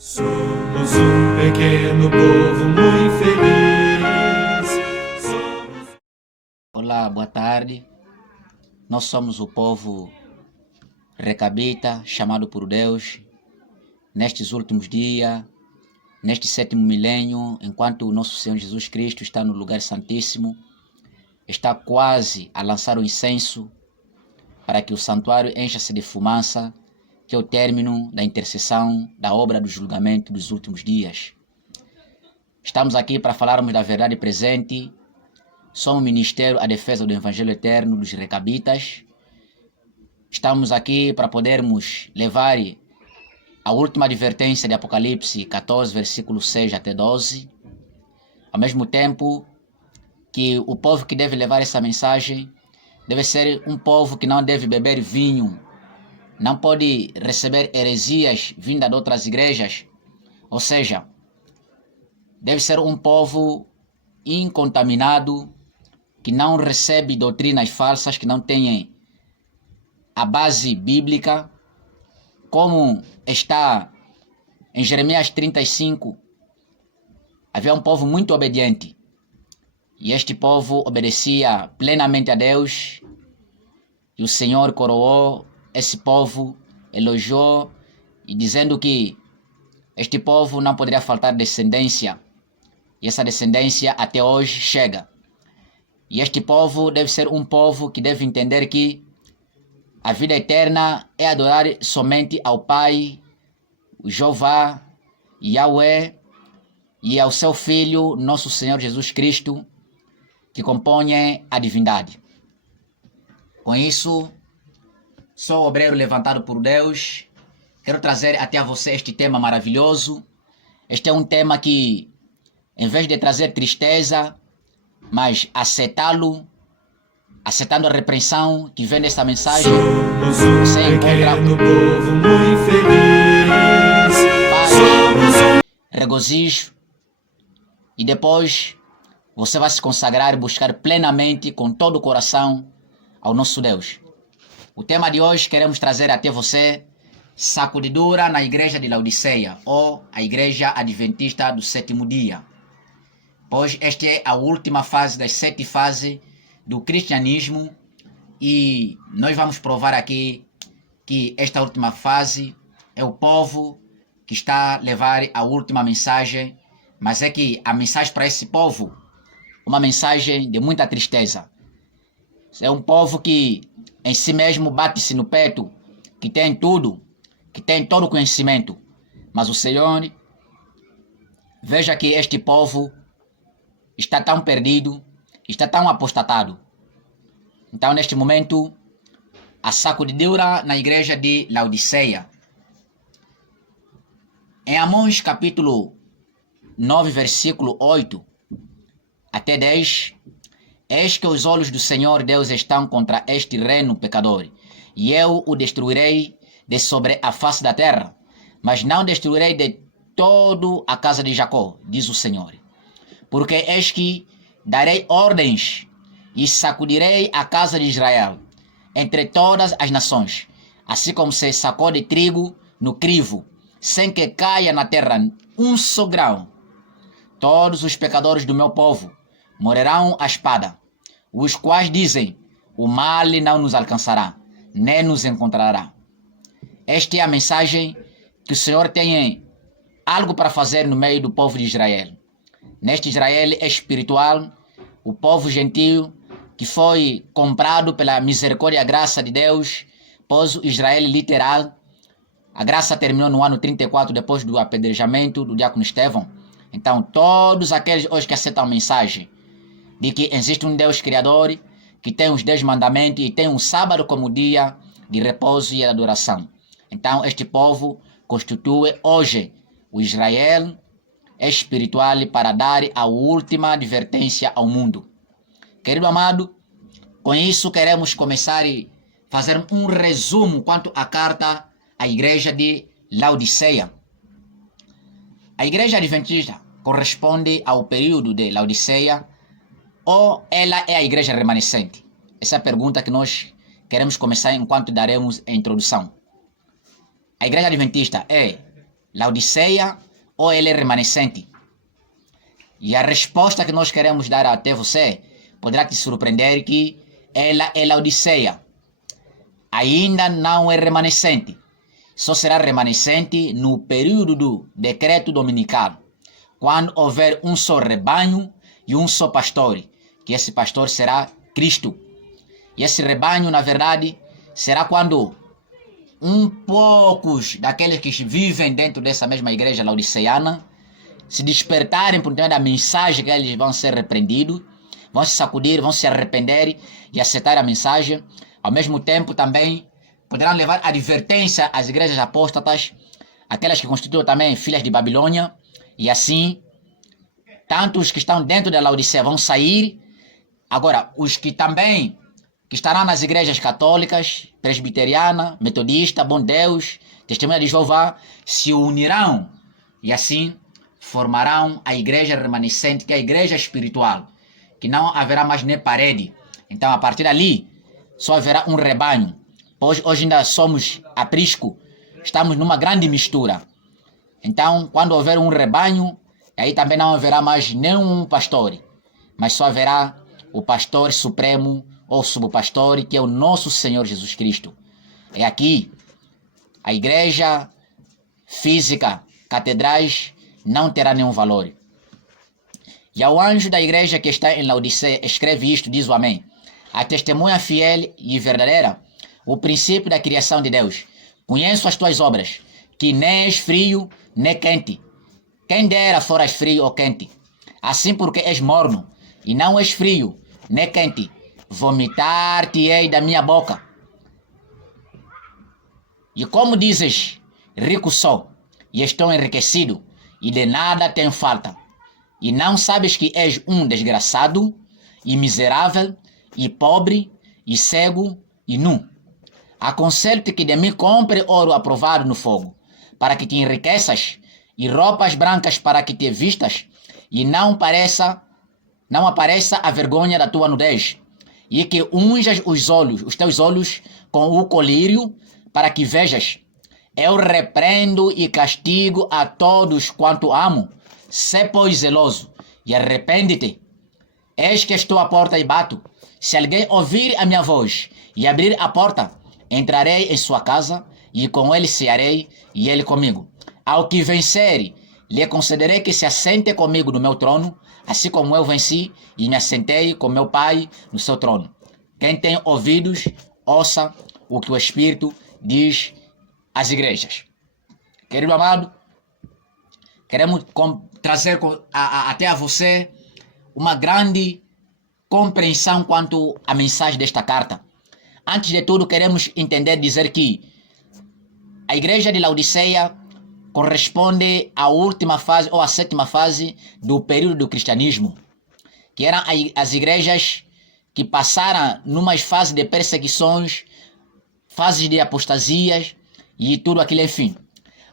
Somos um pequeno povo muito feliz. Olá, boa tarde. Nós somos o povo recabita, chamado por Deus, nestes últimos dias, neste sétimo milênio, enquanto o nosso Senhor Jesus Cristo está no lugar santíssimo, está quase a lançar o incenso para que o santuário encha-se de fumaça, que é o término da intercessão da obra do julgamento dos últimos dias. Estamos aqui para falarmos da verdade presente. Somos o Ministério à Defesa do Evangelho Eterno dos Recabitas. Estamos aqui para podermos levar a última advertência de Apocalipse 14, versículo 6 até 12. Ao mesmo tempo que o povo que deve levar essa mensagem deve ser um povo que não deve beber vinho, não pode receber heresias vindas de outras igrejas, ou seja, deve ser um povo incontaminado, que não recebe doutrinas falsas, que não tem a base bíblica, como está em Jeremias 35, havia um povo muito obediente, e este povo obedecia plenamente a Deus, e o Senhor coroou esse povo, elogiou, e dizendo que este povo não poderia faltar descendência, e essa descendência até hoje chega. E este povo deve ser um povo que deve entender que a vida eterna é adorar somente ao Pai, o Jeová, Yahweh, e ao seu Filho, nosso Senhor Jesus Cristo, que compõe a divindade. Com isso, sou o obreiro levantado por Deus. Quero trazer até a você este tema maravilhoso. Este é um tema que, em vez de trazer tristeza, mas aceitando a repreensão que vem desta mensagem, Somos um você encontra pequeno povo muito feliz. paz, regozijo, e depois você vai se consagrar e buscar plenamente, com todo o coração, ao nosso Deus. O tema de hoje queremos trazer até você sacudidura na igreja de Laodiceia, ou a igreja adventista do sétimo dia. Pois esta é a última fase das 7 fases do cristianismo, e nós vamos provar aqui que esta última fase é o povo que está a levar a última mensagem, mas é que a mensagem para esse povo, uma mensagem de muita tristeza. É um povo que em si mesmo bate-se no peito, que tem tudo, que tem todo o conhecimento, mas o Senhor, veja que este povo está tão perdido, está tão apostatado. Então, neste momento, a sacudidura na igreja de Laodiceia. Em Amós capítulo 9, versículo 8 até 10, eis que os olhos do Senhor Deus estão contra este reino pecador, e eu o destruirei de sobre a face da terra, mas não destruirei de todo a casa de Jacó, diz o Senhor. Porque eis que darei ordens e sacudirei a casa de Israel entre todas as nações, assim como se sacode trigo no crivo, sem que caia na terra um só grão. Todos os pecadores do meu povo morrerão à espada, os quais dizem: o mal não nos alcançará, nem nos encontrará. Esta é a mensagem que o Senhor tem algo para fazer no meio do povo de Israel. Neste Israel espiritual, o povo gentil que foi comprado pela misericórdia e graça de Deus, pois o Israel literal, a graça terminou no ano 34 depois do apedrejamento do diácono Estevão. Então todos aqueles hoje que aceitam a mensagem de que existe um Deus Criador, que tem os 10 mandamentos e tem um sábado como dia de repouso e adoração. Então este povo constitui hoje o Israel espiritual para dar a última advertência ao mundo. Querido amado, com isso queremos começar a fazer um resumo quanto à carta à igreja de Laodiceia. A igreja adventista corresponde ao período de Laodiceia, ou ela é a igreja remanescente? Essa é a pergunta que nós queremos começar enquanto daremos a introdução. A igreja adventista é Laodiceia ou ele é remanescente? E a resposta que nós queremos dar até você poderá te surpreender que ela é Laodiceia. Ainda não é remanescente. Só será remanescente no período do decreto dominical, quando houver um só rebanho e um só pastor, que esse pastor será Cristo. E esse rebanho, na verdade, será quando poucos daqueles que vivem dentro dessa mesma igreja laodiceana se despertarem por meio da mensagem, que eles vão ser repreendidos, vão se sacudir, vão se arrepender e aceitar a mensagem. Ao mesmo tempo também poderão levar advertência às igrejas apóstatas, aquelas que constituem também filhas de Babilônia, e assim, tanto os que estão dentro da Laodiceia vão sair. Agora, os que também que estarão nas igrejas católicas, presbiteriana, metodista, Bom Deus, Testemunha de Jeová, se unirão e assim formarão a igreja remanescente, que é a igreja espiritual, que não haverá mais nem parede. Então, a partir dali, só haverá um rebanho. Pois hoje ainda somos aprisco, estamos numa grande mistura. Então, quando houver um rebanho, aí também não haverá mais nenhum pastor, mas só haverá o pastor supremo ou subpastor, que é o nosso Senhor Jesus Cristo. É aqui, a igreja física, catedrais, não terá nenhum valor. E ao anjo da igreja que está em Laodiceia, escreve isto, diz o Amém. A testemunha fiel e verdadeira, o princípio da criação de Deus. Conheço as tuas obras, que nem és frio, nem quente. Quem dera foras frio ou quente. Assim porque és morno, e não és frio, nem quente, vomitar-te-ei da minha boca. E como dizes, rico sou, e estou enriquecido, e de nada tenho falta, e não sabes que és um desgraçado, e miserável, e pobre, e cego, e nu. Aconselho-te que de mim compre ouro aprovado no fogo, para que te enriqueças, e roupas brancas para que te vistas, e não apareça a vergonha da tua nudez, e que unjas os teus olhos com o colírio, para que vejas. Eu repreendo e castigo a todos quanto amo. Sê, pois, zeloso, e arrepende-te. Eis que estou à porta e bato. Se alguém ouvir a minha voz e abrir a porta, entrarei em sua casa, e com ele cearei, e ele comigo. Ao que vencer, lhe concederei que se assente comigo no meu trono, assim como eu venci e me assentei com meu Pai no seu trono. Quem tem ouvidos, ouça o que o Espírito diz às igrejas. Querido amado, queremos trazer até a você uma grande compreensão quanto à mensagem desta carta. Antes de tudo, queremos dizer que a igreja de Laodiceia corresponde à última fase ou à sétima fase do período do cristianismo, que eram as igrejas que passaram numa fase de perseguições, fases de apostasias e tudo aquilo, enfim.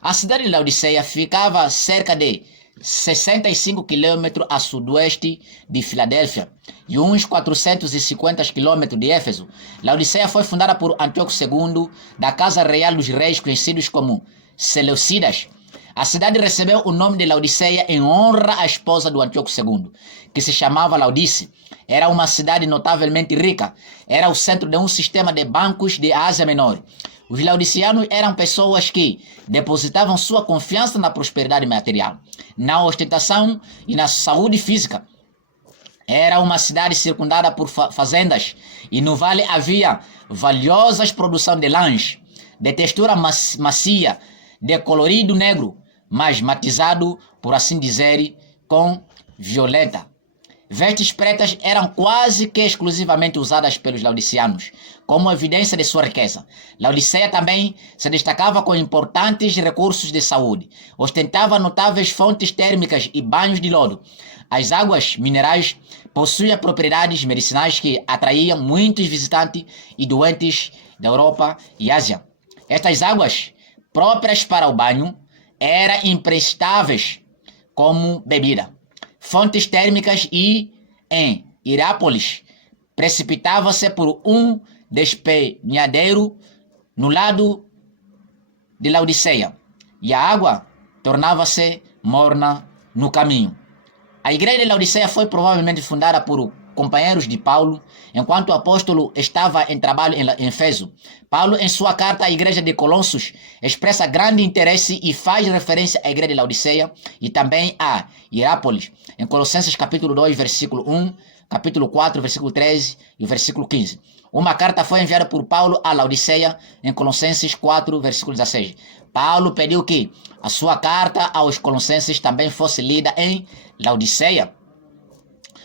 A cidade de Laodiceia ficava cerca de 65 km a sudoeste de Filadélfia e uns 450 km de Éfeso. Laodiceia foi fundada por Antíoco II, da Casa Real dos Reis, conhecidos como Seleucidas. A cidade recebeu o nome de Laodiceia em honra à esposa do Antíoco II, que se chamava Laodice. Era uma cidade notavelmente rica. Era o centro de um sistema de bancos de Ásia Menor. Os laodicianos eram pessoas que depositavam sua confiança na prosperidade material, na ostentação e na saúde física. Era uma cidade circundada por fazendas e no vale havia valiosas produções de lãs, de textura macia, de colorido negro, mas matizado, por assim dizer, com violeta. Vestes pretas eram quase que exclusivamente usadas pelos laodicianos, como evidência de sua riqueza. Laodiceia também se destacava com importantes recursos de saúde. Ostentava notáveis fontes térmicas e banhos de lodo. As águas minerais possuíam propriedades medicinais que atraíam muitos visitantes e doentes da Europa e Ásia. Estas águas, próprias para o banho, eram imprestáveis como bebida. Fontes térmicas e, em Hirápolis, precipitava-se por um despenhadeiro no lado de Laodiceia. E a água tornava-se morna no caminho. A igreja de Laodiceia foi provavelmente fundada por companheiros de Paulo, enquanto o apóstolo estava em trabalho em Éfeso. Paulo, em sua carta à igreja de Colossos, expressa grande interesse e faz referência à igreja de Laodiceia e também a Hierápolis, em Colossenses capítulo 2, versículo 1, capítulo 4, versículo 13 e o versículo 15. Uma carta foi enviada por Paulo a Laodiceia, em Colossenses 4, versículo 16. Paulo pediu que a sua carta aos Colossenses também fosse lida em Laodiceia.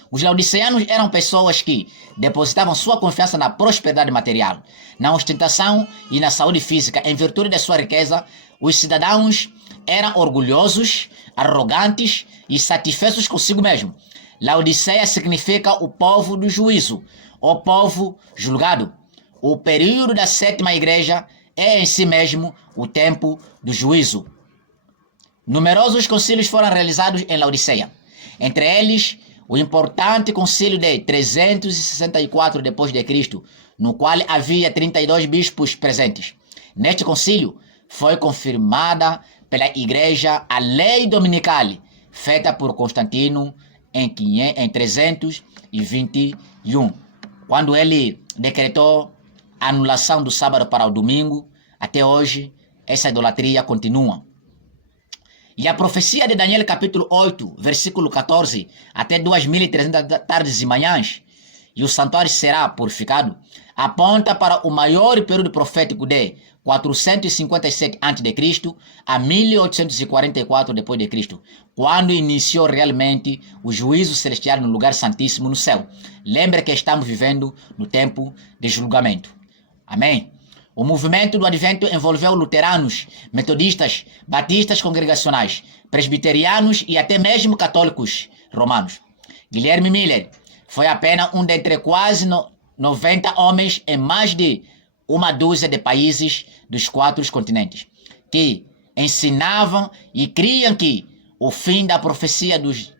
Os laodiceanos eram pessoas que depositavam sua confiança na prosperidade material, na ostentação e na saúde física. Em virtude de sua riqueza, os cidadãos eram orgulhosos, arrogantes e satisfeitos consigo mesmo. Laodiceia significa o povo do juízo, o povo julgado. O período da sétima igreja é em si mesmo o tempo do juízo. Numerosos concílios foram realizados em Laodiceia. Entre eles, o importante concílio de 364 d.C., no qual havia 32 bispos presentes. Neste concílio, foi confirmada pela igreja a lei dominical, feita por Constantino em 321, quando ele decretou a anulação do sábado para o domingo. Até hoje, essa idolatria continua. E a profecia de Daniel capítulo 8, versículo 14, até 2300 tardes e manhãs, e o santuário será purificado, aponta para o maior período profético de 457 a.C. a 1844 d.C., quando iniciou realmente o juízo celestial no lugar santíssimo no céu. Lembre que estamos vivendo no tempo de julgamento. Amém? O movimento do advento envolveu luteranos, metodistas, batistas congregacionais, presbiterianos e até mesmo católicos romanos. Guilherme Miller foi apenas um dentre quase 90 homens em mais de uma dúzia de países dos 4 continentes, que ensinavam e criam que o fim da profecia dos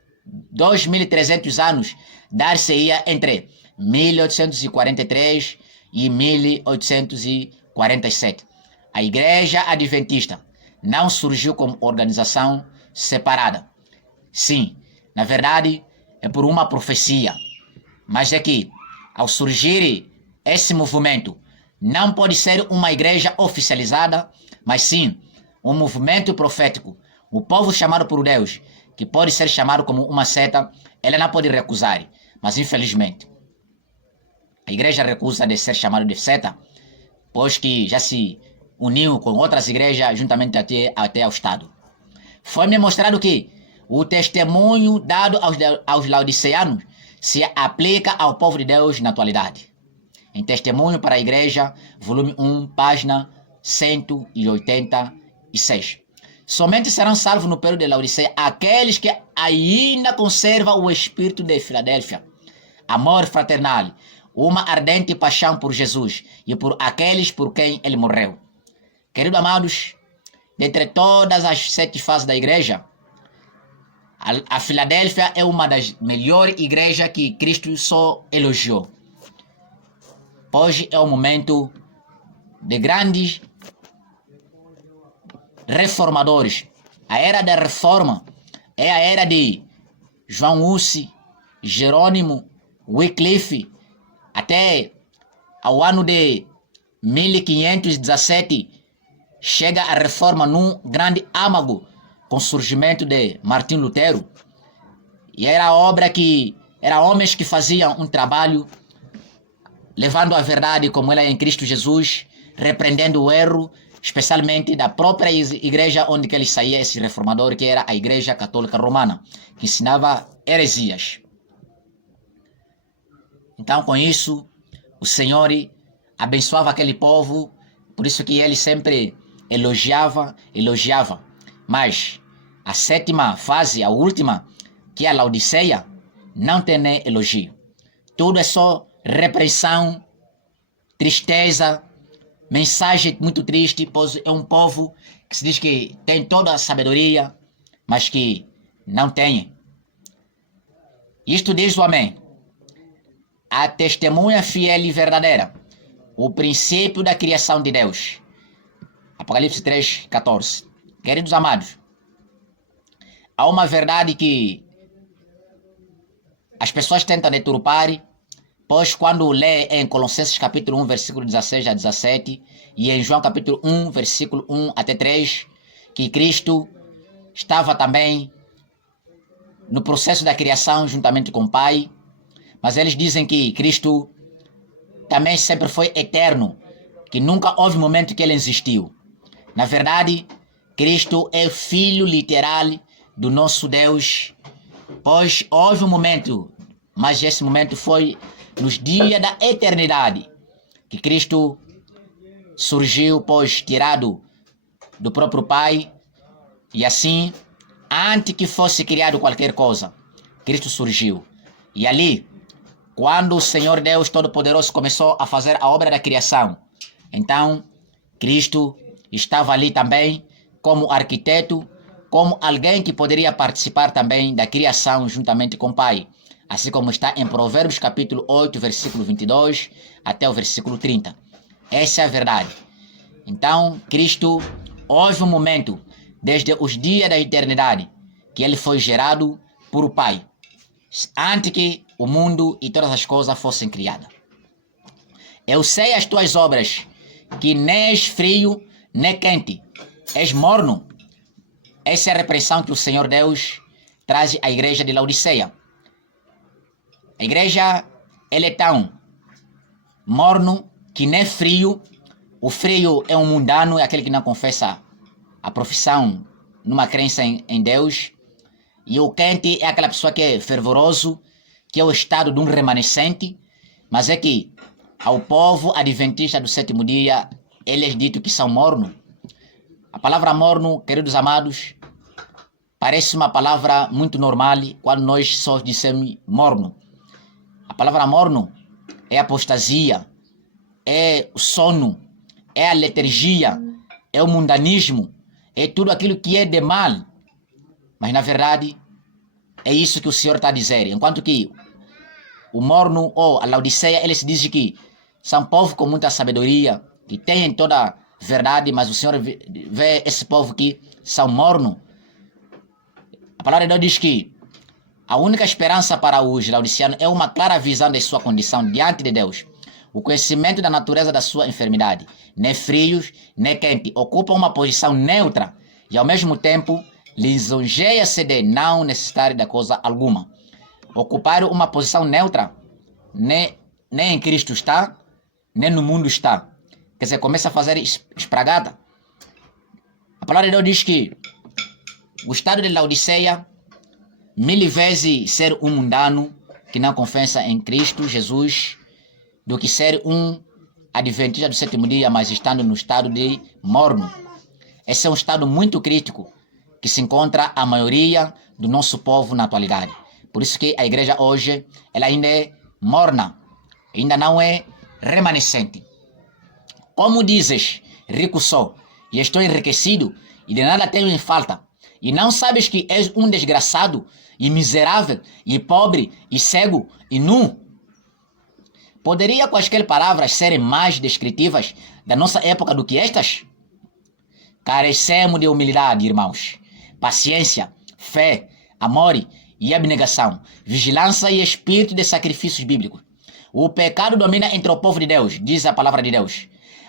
2.300 anos dar-se-ia entre 1843 e 1847. A Igreja Adventista não surgiu como organização separada. Sim, na verdade, é por uma profecia. Mas é que, ao surgir esse movimento, não pode ser uma igreja oficializada, mas sim um movimento profético. O povo chamado por Deus, que pode ser chamado como uma seta, ela não pode recusar. Mas infelizmente, a igreja recusa de ser chamada de seta, pois que já se uniu com outras igrejas juntamente até ao Estado. Foi-me mostrado que o testemunho dado aos laodiceanos se aplica ao povo de Deus na atualidade. Em Testemunho para a Igreja, volume 1, página 186. Somente serão salvos no período de Laodiceia aqueles que ainda conservam o espírito de Filadélfia, amor fraternal, uma ardente paixão por Jesus e por aqueles por quem ele morreu. Queridos amados, dentre todas as 7 fases da igreja, a Filadélfia é uma das melhores igrejas que Cristo só elogiou. Hoje é um momento de grandes reformadores. A era da reforma é a era de João Hus, Jerônimo, Wycliffe, até ao ano de 1517 chega a reforma num grande âmago com o surgimento de Martinho Lutero. E era obra que era homens que faziam um trabalho levando a verdade como ela é em Cristo Jesus, repreendendo o erro, especialmente da própria igreja onde que ele saía, esse reformador, que era a Igreja Católica Romana, que ensinava heresias. Então, com isso, o Senhor abençoava aquele povo, por isso que ele sempre elogiava. Mas a 7ª fase, a última, que é a Laodiceia, não tem nem elogio. Tudo é só repreensão, tristeza, mensagem muito triste, pois é um povo que se diz que tem toda a sabedoria, mas que não tem. Isto diz o Amém. A testemunha fiel e verdadeira, o princípio da criação de Deus. Apocalipse 3:14. Queridos amados, há uma verdade que as pessoas tentam deturpar, pois quando lê em Colossenses capítulo 1, versículo 16 a 17, e em João capítulo 1, versículo 1 até 3, que Cristo estava também no processo da criação juntamente com o Pai, mas eles dizem que Cristo também sempre foi eterno, que nunca houve momento que ele existiu. Na verdade, Cristo é filho literal do nosso Deus, pois houve um momento, mas esse momento foi nos dias da eternidade, que Cristo surgiu, pois tirado do próprio Pai, e assim, antes que fosse criado qualquer coisa, Cristo surgiu. E ali, quando o Senhor Deus Todo-Poderoso começou a fazer a obra da criação, então Cristo estava ali também como arquiteto, como alguém que poderia participar também da criação juntamente com o Pai. Assim como está em Provérbios capítulo 8, versículo 22 até o versículo 30. Essa é a verdade. Então, Cristo, houve um momento, desde os dias da eternidade, que ele foi gerado por o Pai, antes que o mundo e todas as coisas fossem criadas. Eu sei as tuas obras, que nem és frio, nem quente, és morno. Essa é a repreensão que o Senhor Deus traz à igreja de Laodiceia. A igreja, ele é tão morno que nem frio. O frio é um mundano, é aquele que não confessa a profissão numa crença em Deus. E o quente é aquela pessoa que é fervoroso, que é o estado de um remanescente. Mas é que ao povo adventista do sétimo dia, eles dito que são morno. A palavra morno, queridos amados, parece uma palavra muito normal quando nós só dissemos morno. A palavra morno é apostasia, é o sono, é a letargia, é o mundanismo, é tudo aquilo que é de mal. Mas na verdade, é isso que o Senhor está a dizer. Enquanto que o morno ou a Laodiceia, eles dizem que são povo com muita sabedoria, que têm toda a verdade, mas o Senhor vê esse povo que são morno. A palavra de Deus diz que a única esperança para os laodiceanos é uma clara visão de sua condição diante de Deus. O conhecimento da natureza da sua enfermidade, nem frios, nem quente, ocupa uma posição neutra e ao mesmo tempo lisonjeia-se de não necessitar de coisa alguma. Ocupar uma posição neutra, nem em Cristo está, nem no mundo está. Quer dizer, começa a fazer espragada. A palavra de Deus diz que o estado de Laodiceia, 1000 vezes ser um mundano que não confessa em Cristo Jesus, do que ser um adventista do sétimo dia, mas estando no estado de morno. Esse é um estado muito crítico que se encontra a maioria do nosso povo na atualidade. Por isso que a igreja hoje, ela ainda é morna, ainda não é remanescente. Como dizes, rico sou, e estou enriquecido, e de nada tenho em falta, e não sabes que és um desgraçado, e miserável, e pobre, e cego, e nu? Poderia quaisquer palavras serem mais descritivas da nossa época do que estas? Carecemos de humildade, irmãos, paciência, fé, amor e abnegação, vigilância e espírito de sacrifícios bíblicos. O pecado domina entre o povo de Deus, diz a palavra de Deus.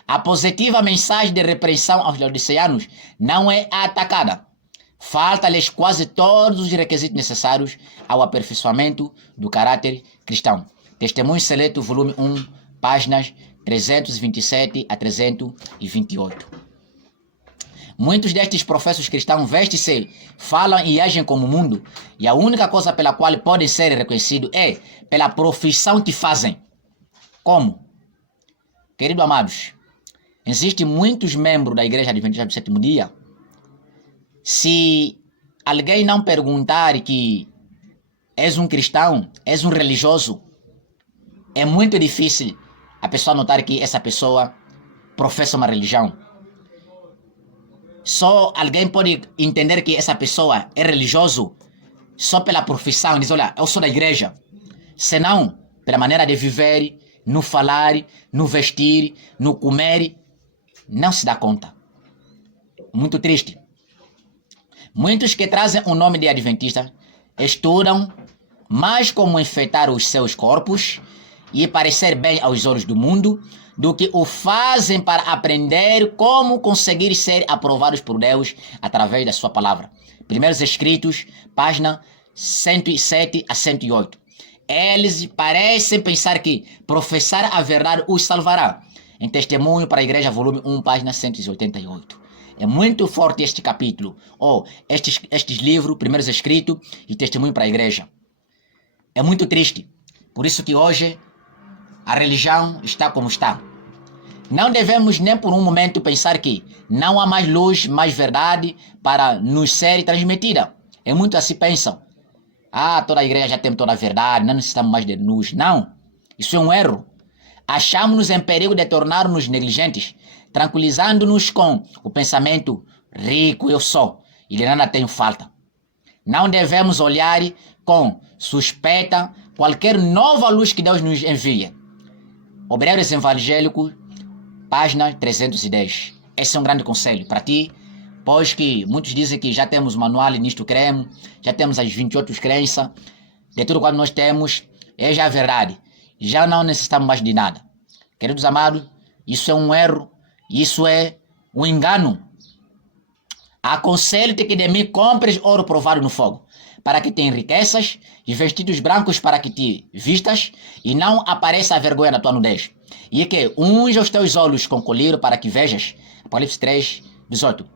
A positiva mensagem de repreensão aos laodiceanos não é atacada. Falta-lhes quase todos os requisitos necessários ao aperfeiçoamento do caráter cristão. Testemunho Seleto, volume 1, páginas 327 a 328. Muitos destes professos cristãos vestem-se, falam e agem como o mundo, e a única coisa pela qual podem ser reconhecidos é pela profissão que fazem. Como? Queridos amados, existem muitos membros da Igreja Adventista do Sétimo Dia. Se alguém não perguntar que és um cristão, és um religioso, é muito difícil a pessoa notar que essa pessoa professa uma religião. Só alguém pode entender que essa pessoa é religioso só pela profissão, diz, olha, eu sou da igreja. Senão, pela maneira de viver, no falar, no vestir, no comer, não se dá conta. Muito triste. Muitos que trazem o nome de adventistas estudam mais como enfeitar os seus corpos e parecer bem aos olhos do mundo do que o fazem para aprender como conseguir ser aprovados por Deus através da sua palavra. Primeiros Escritos, página 107 a 108. Eles parecem pensar que professar a verdade os salvará. Em Testemunho para a Igreja, volume 1, página 188. É muito forte este capítulo, ou estes livros, Primeiros Escritos e Testemunho para a Igreja. É muito triste. Por isso que hoje a religião está como está. Não devemos nem por um momento pensar que não há mais luz, mais verdade para nos ser transmitida. É muito assim pensam. Toda a igreja já tem toda a verdade, não necessitamos mais de luz. Não, isso é um erro. Achamos-nos em perigo de tornar-nos negligentes, tranquilizando-nos com o pensamento rico eu sou e de nada tenho falta. Não devemos olhar com suspeita qualquer nova luz que Deus nos envie. Obreiros Evangélicos, página 310. Esse é um grande conselho para ti, pois que muitos dizem que já temos manual e nisto cremos, já temos as 28 crenças, de tudo quanto nós temos, é já a verdade. Já não necessitamos mais de nada. Queridos amados, isso é um erro, isso é um engano. Aconselho-te que de mim compres ouro provado no fogo, para que te enriqueças, e vestidos brancos para que te vistas, e não apareça a vergonha da tua nudez. E que unja os teus olhos com colírio para que vejas. Apocalipse 3, 18.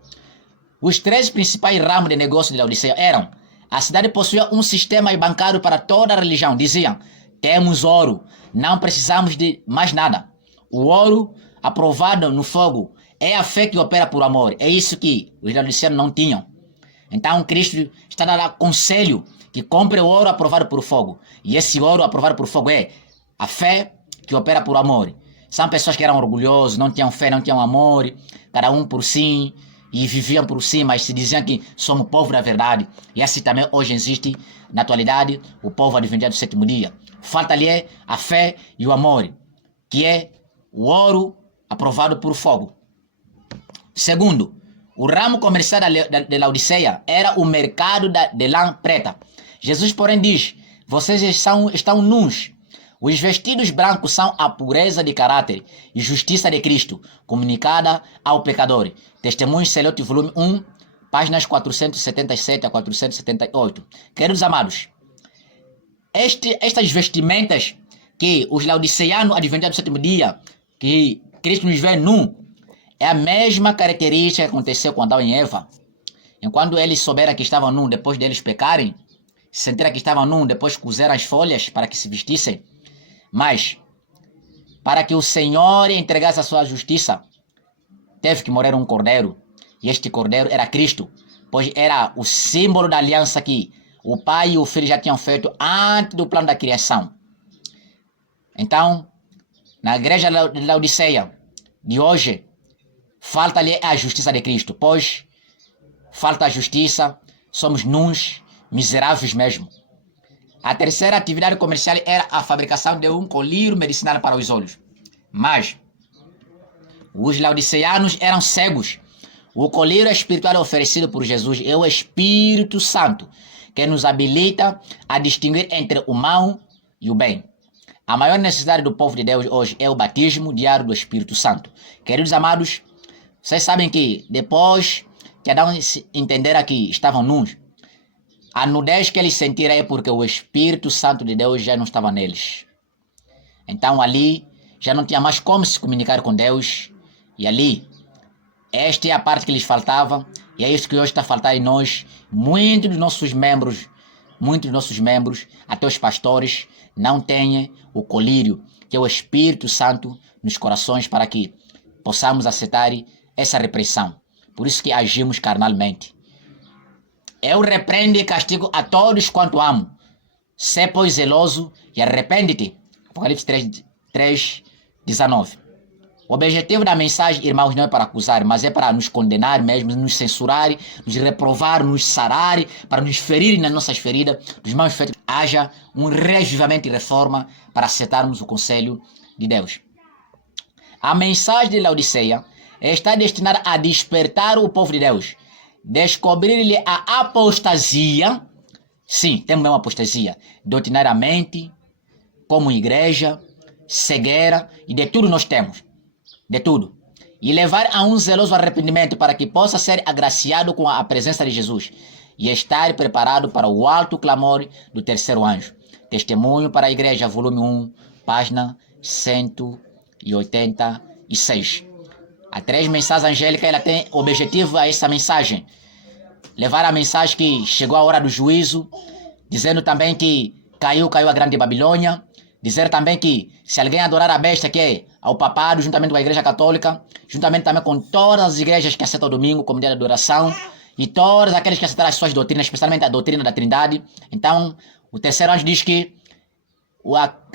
Os 3 principais ramos de negócio de Laodiceia eram: a cidade possuía um sistema bancário para toda a religião. Diziam: temos ouro, não precisamos de mais nada. O ouro aprovado no fogo é a fé que opera por amor. É isso que os laodiceanos não tinham. Então Cristo está dando conselho que compre o ouro aprovado por fogo. E esse ouro aprovado por fogo é a fé que opera por amor. São pessoas que eram orgulhosos, não tinham fé, não tinham amor, cada um por si, e viviam por si, mas se diziam que somos o povo da verdade. E assim também hoje existe, na atualidade, o povo adventista do sétimo dia. Falta-lhe a fé e o amor, que é o ouro aprovado por fogo. Segundo, o ramo comercial de Laodiceia era o mercado de lã preta. Jesus, porém, diz: vocês estão nus. Os vestidos brancos são a pureza de caráter e justiça de Cristo, comunicada ao pecador. Testemunhos Seleuti, volume 1, páginas 477 a 478. Queridos amados, estas vestimentas que os laodiceanos adventistas do sétimo dia, que Cristo nos vê nu, é a mesma característica que aconteceu com Adão e Eva. Enquanto eles souberam que estavam nu depois deles pecarem, sentiram que estavam nu depois cozeram as folhas para que se vestissem. Mas, para que o Senhor entregasse a sua justiça, teve que morrer um cordeiro. E este cordeiro era Cristo, pois era o símbolo da aliança que o Pai e o Filho já tinham feito antes do plano da criação. Então, na igreja de Laodiceia de hoje, falta-lhe a justiça de Cristo, pois falta a justiça, somos nus, miseráveis mesmo. A terceira atividade comercial era a fabricação de um colírio medicinal para os olhos. Mas os laodiceanos eram cegos. O colírio espiritual oferecido por Jesus é o Espírito Santo, que nos habilita a distinguir entre o mal e o bem. A maior necessidade do povo de Deus hoje é o batismo diário do Espírito Santo. Queridos amados, vocês sabem que depois que Adão entendera que estavam nus, a nudez que eles sentiram é porque o Espírito Santo de Deus já não estava neles. Então ali já não tinha mais como se comunicar com Deus. E ali, esta é a parte que lhes faltava. E é isso que hoje está a faltar em nós. Muitos dos nossos membros, até os pastores, não têm o colírio, que é o Espírito Santo nos corações, para que possamos aceitar essa repressão. Por isso que agimos carnalmente. Eu repreendo e castigo a todos quanto amo. Sê, pois, zeloso e arrepende-te. Apocalipse 3, 19. O objetivo da mensagem, irmãos, não é para acusar, mas é para nos condenar mesmo, nos censurar, nos reprovar, nos sarar, para nos ferir nas nossas feridas, dos maus feitos. Haja um revivamento e reforma para aceitarmos o conselho de Deus. A mensagem de Laodiceia está destinada a despertar o povo de Deus, descobrir-lhe a apostasia, sim, temos mesmo apostasia, doutrinariamente, como igreja, cegueira, e de tudo nós temos, de tudo. E levar a um zeloso arrependimento para que possa ser agraciado com a presença de Jesus e estar preparado para o alto clamor do terceiro anjo. Testemunho para a Igreja, volume 1, página 186. A 3 mensagens angélicas, ela tem objetivo a essa mensagem. Levar a mensagem que chegou a hora do juízo, dizendo também que caiu a grande Babilônia, dizer também que se alguém adorar a besta, que é ao papado, juntamente com a Igreja Católica, juntamente também com todas as igrejas que aceitam o domingo como dia de adoração, e todas aqueles que aceitaram as suas doutrinas, especialmente a doutrina da Trindade. Então, o terceiro anjo diz que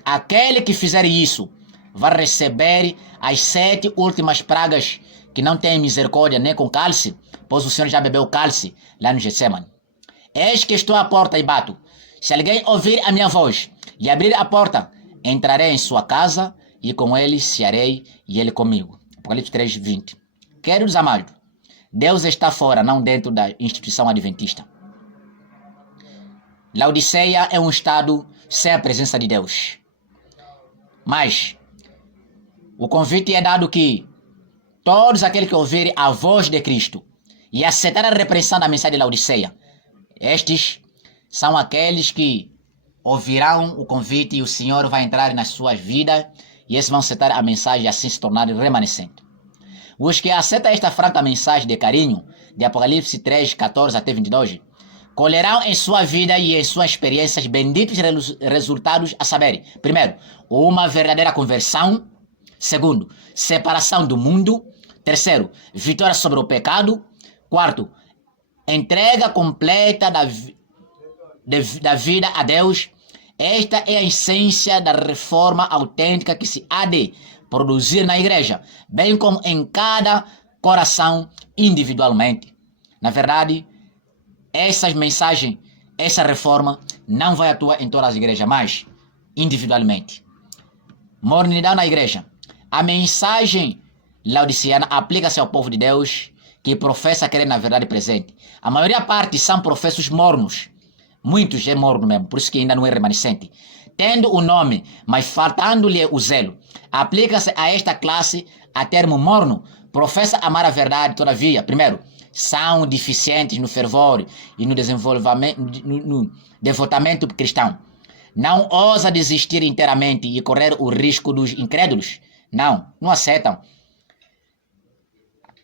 aquele que fizer isso vai receber as 7 últimas pragas que não tem misericórdia nem com cálice, pois o Senhor já bebeu cálice lá no Getsemane. Eis que estou à porta e bato. Se alguém ouvir a minha voz e abrir a porta, entrarei em sua casa e com ele cearei e ele comigo. Apocalipse 3:20. Queridos amados, Deus está fora, não dentro da instituição adventista. Laodiceia é um estado sem a presença de Deus. Mas o convite é dado que todos aqueles que ouvirem a voz de Cristo e aceitar a repreensão da mensagem de Laodiceia, estes são aqueles que ouvirão o convite e o Senhor vai entrar nas suas vidas e esses vão aceitar a mensagem e assim se tornarem remanescentes. Os que aceitam esta franca mensagem de carinho, de Apocalipse 3:14 até 22, colherão em sua vida e em suas experiências benditos resultados, a saber, primeiro, uma verdadeira conversão, segundo, separação do mundo, terceiro, vitória sobre o pecado, quarto, entrega completa da vida a Deus. Esta é a essência da reforma autêntica que se há de produzir na igreja, bem como em cada coração individualmente. Na verdade, essas mensagens, essa reforma não vai atuar em todas as igrejas, mas individualmente. Mornidão na igreja. A mensagem laodiceana aplica-se ao povo de Deus que professa querer na verdade presente. A maioria parte são professos mornos. Muitos é morno mesmo, por isso que ainda não é remanescente. Tendo o nome, mas faltando-lhe o zelo. Aplica-se a esta classe a termo morno. Professa amar a verdade, todavia, primeiro, são deficientes no fervor e no desenvolvimento, no devotamento cristão. Não ousa desistir inteiramente e correr o risco dos incrédulos. Não aceitam.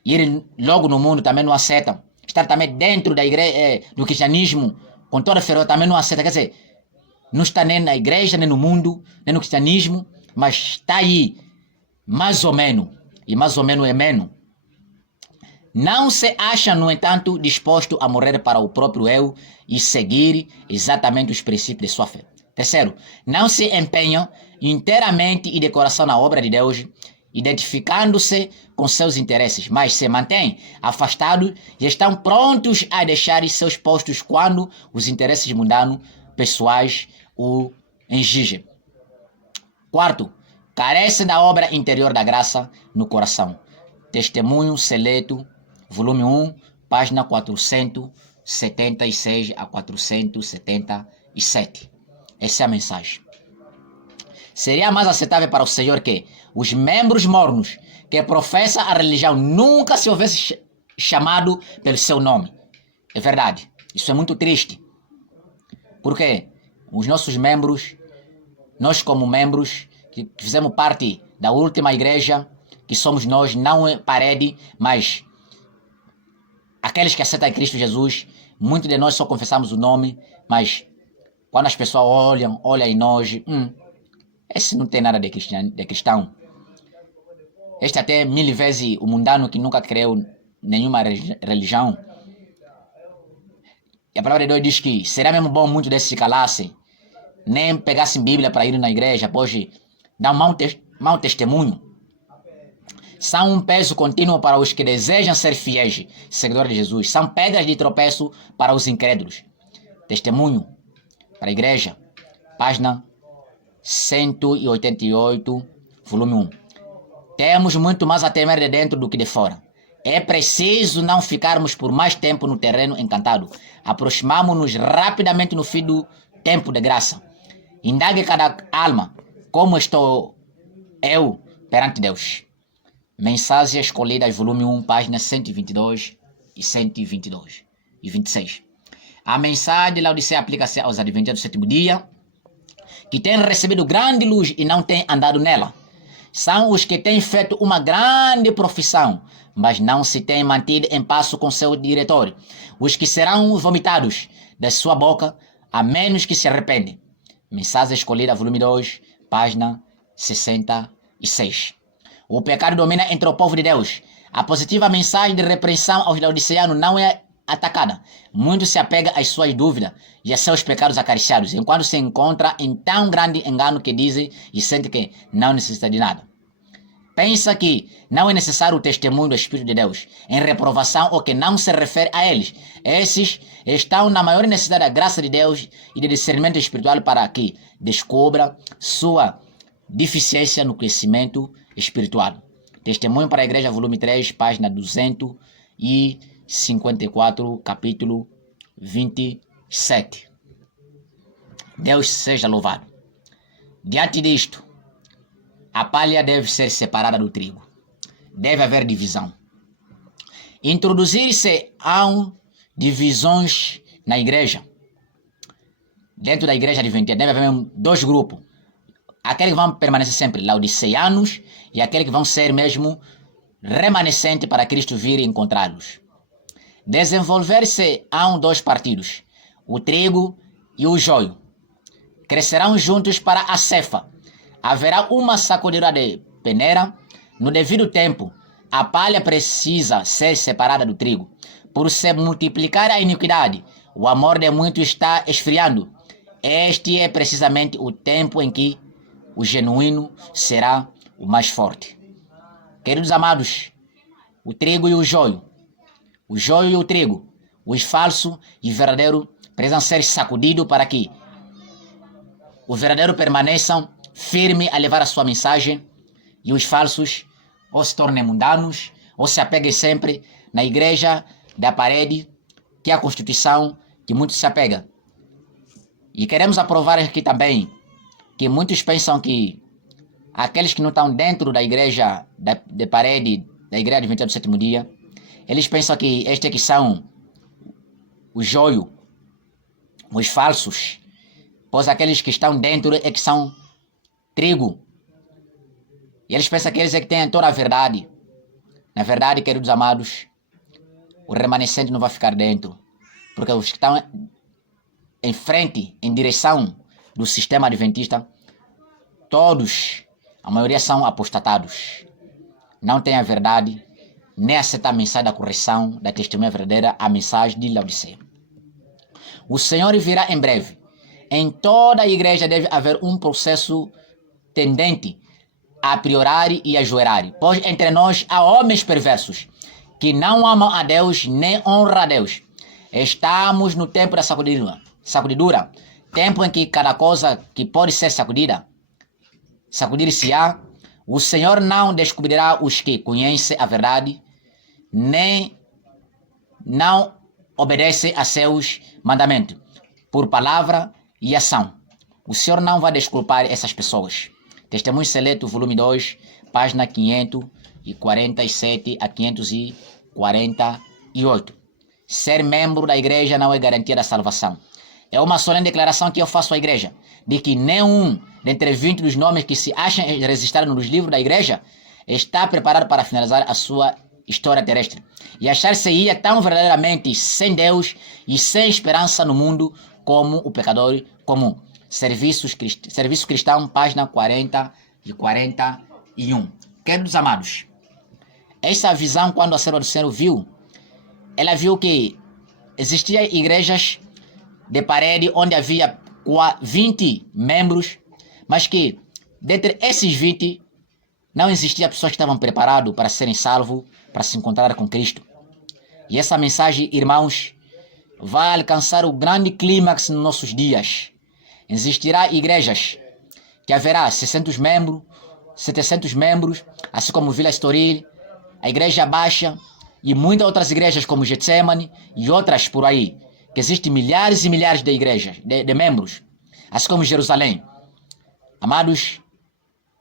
Ir logo no mundo também não aceitam. Estar também dentro da igreja, do cristianismo, com toda a fervor, também não aceitam. Quer dizer, não está nem na igreja, nem no mundo, nem no cristianismo, mas está aí, mais ou menos, e mais ou menos é menos. Não se acha, no entanto, disposto a morrer para o próprio eu e seguir exatamente os princípios de sua fé. Terceiro, não se empenham inteiramente e de coração na obra de Deus, identificando-se com seus interesses, mas se mantêm afastados e estão prontos a deixar seus postos quando os interesses mundanos, pessoais, o exigem. Quarto, carece da obra interior da graça no coração. Testemunho Seleto, volume 1, página 476 a 477. Essa é a mensagem. Seria mais aceitável para o Senhor que os membros mornos que professam a religião nunca se houvesse chamado pelo seu nome. É verdade. Isso é muito triste. Porque os nossos membros, nós como membros que fizemos parte da última igreja, que somos nós, não é parede, mas aqueles que aceitam Cristo Jesus, muitos de nós só confessamos o nome, mas quando as pessoas olham em nós, esse não tem nada de cristão. Este até 1000 vezes o mundano que nunca creu nenhuma religião. E a palavra de Deus diz que será mesmo bom muitos desses se calassem, nem pegassem Bíblia para ir na igreja, pois dá um mau testemunho. São um peso contínuo para os que desejam ser fiéis, seguidores de Jesus. São pedras de tropeço para os incrédulos. Testemunho para a igreja, página 188, volume 1. Temos muito mais a temer de dentro do que de fora. É preciso não ficarmos por mais tempo no terreno encantado. Aproximamo-nos rapidamente no fim do tempo de graça. Indague cada alma, como estou eu perante Deus. Mensagem escolhida, volume 1, páginas 122 e 122 e 26. A mensagem de Laodiceia aplica-se aos adventistas do sétimo dia, que têm recebido grande luz e não têm andado nela. São os que têm feito uma grande profissão, mas não se têm mantido em passo com seu diretor. Os que serão vomitados da sua boca, a menos que se arrependem. Mensagem escolhida, volume 2, página 66. O pecado domina entre o povo de Deus. A positiva mensagem de repreensão aos laodiceanos não é atacada. Muito se apega às suas dúvidas e a seus pecados acariciados, enquanto se encontra em tão grande engano que dizem e sentem que não necessita de nada. Pensa que não é necessário o testemunho do Espírito de Deus em reprovação ou que não se refere a eles. Esses estão na maior necessidade da graça de Deus e de discernimento espiritual para que descubra sua deficiência no conhecimento espiritual. Testemunho para a Igreja, volume 3, página 254, capítulo 27. Deus seja louvado. Diante disto, a palha deve ser separada do trigo. Deve haver divisão. Introduzir-se-ão divisões na igreja. Dentro da igreja adventista deve haver dois grupos. Aqueles que vão permanecer sempre laodiceanos e aqueles que vão ser mesmo remanescentes para Cristo vir encontrá-los. Desenvolver-se-ão dois partidos, o trigo e o joio. Crescerão juntos para a cefa. Haverá uma sacudidura de peneira. No devido tempo, a palha precisa ser separada do trigo. Por se multiplicar a iniquidade, o amor de muitos está esfriando. Este é precisamente o tempo em que o genuíno será o mais forte. Queridos amados, o trigo e o joio e o trigo, os falsos e verdadeiro precisam ser sacudidos para que o verdadeiro permaneçam firme a levar a sua mensagem e os falsos ou se tornem mundanos ou se apeguem sempre na igreja da parede, que é a Constituição que muitos se apegam. E queremos aprovar aqui também que muitos pensam que aqueles que não estão dentro da igreja de parede, da igreja adventista do sétimo dia, eles pensam que estes aqui são o joio, os falsos, pois aqueles que estão dentro é que são trigo. E eles pensam que eles é que têm toda a verdade. Na verdade, queridos amados, o remanescente não vai ficar dentro, porque os que estão em frente, em direção do sistema adventista, todos, a maioria são apostatados. Não têm a verdade, nem aceitam a mensagem da correção, da testemunha verdadeira, a mensagem de Laodiceia. O Senhor virá em breve. Em toda a igreja deve haver um processo tendente a priorar e a ajoelhar, pois entre nós há homens perversos que não amam a Deus nem honram a Deus. Estamos no tempo da sacudidura, tempo em que cada coisa que pode ser sacudida, sacudir-se-á. O Senhor não descobrirá os que conhecem a verdade, nem não obedecem a seus mandamentos, por palavra e ação. O Senhor não vai desculpar essas pessoas. Testemunho Seleto, volume 2, página 547 a 548. Ser membro da igreja não é garantia da salvação. É uma solene declaração que eu faço à igreja, de que nenhum dentre 20 dos nomes que se acham registrados nos livros da igreja está preparado para finalizar a sua história terrestre e achar-se-ia tão verdadeiramente sem Deus e sem esperança no mundo como o pecador comum. Serviço Cristão, página 40 e 41. Queridos amados, essa visão, quando a serva do Senhor viu, ela viu que existiam igrejas de parede onde havia 20 membros, mas que dentre esses 20 não existiam pessoas que estavam preparadas para serem salvos, para se encontrar com Cristo. E essa mensagem, irmãos, vai alcançar o grande clímax nos nossos dias. Existirá igrejas que haverá 600 membros, 700 membros, assim como Vila Estoril, a Igreja Baixa, e muitas outras igrejas como Getsemane e outras por aí, que existem milhares e milhares de igrejas, de membros, assim como Jerusalém. Amados,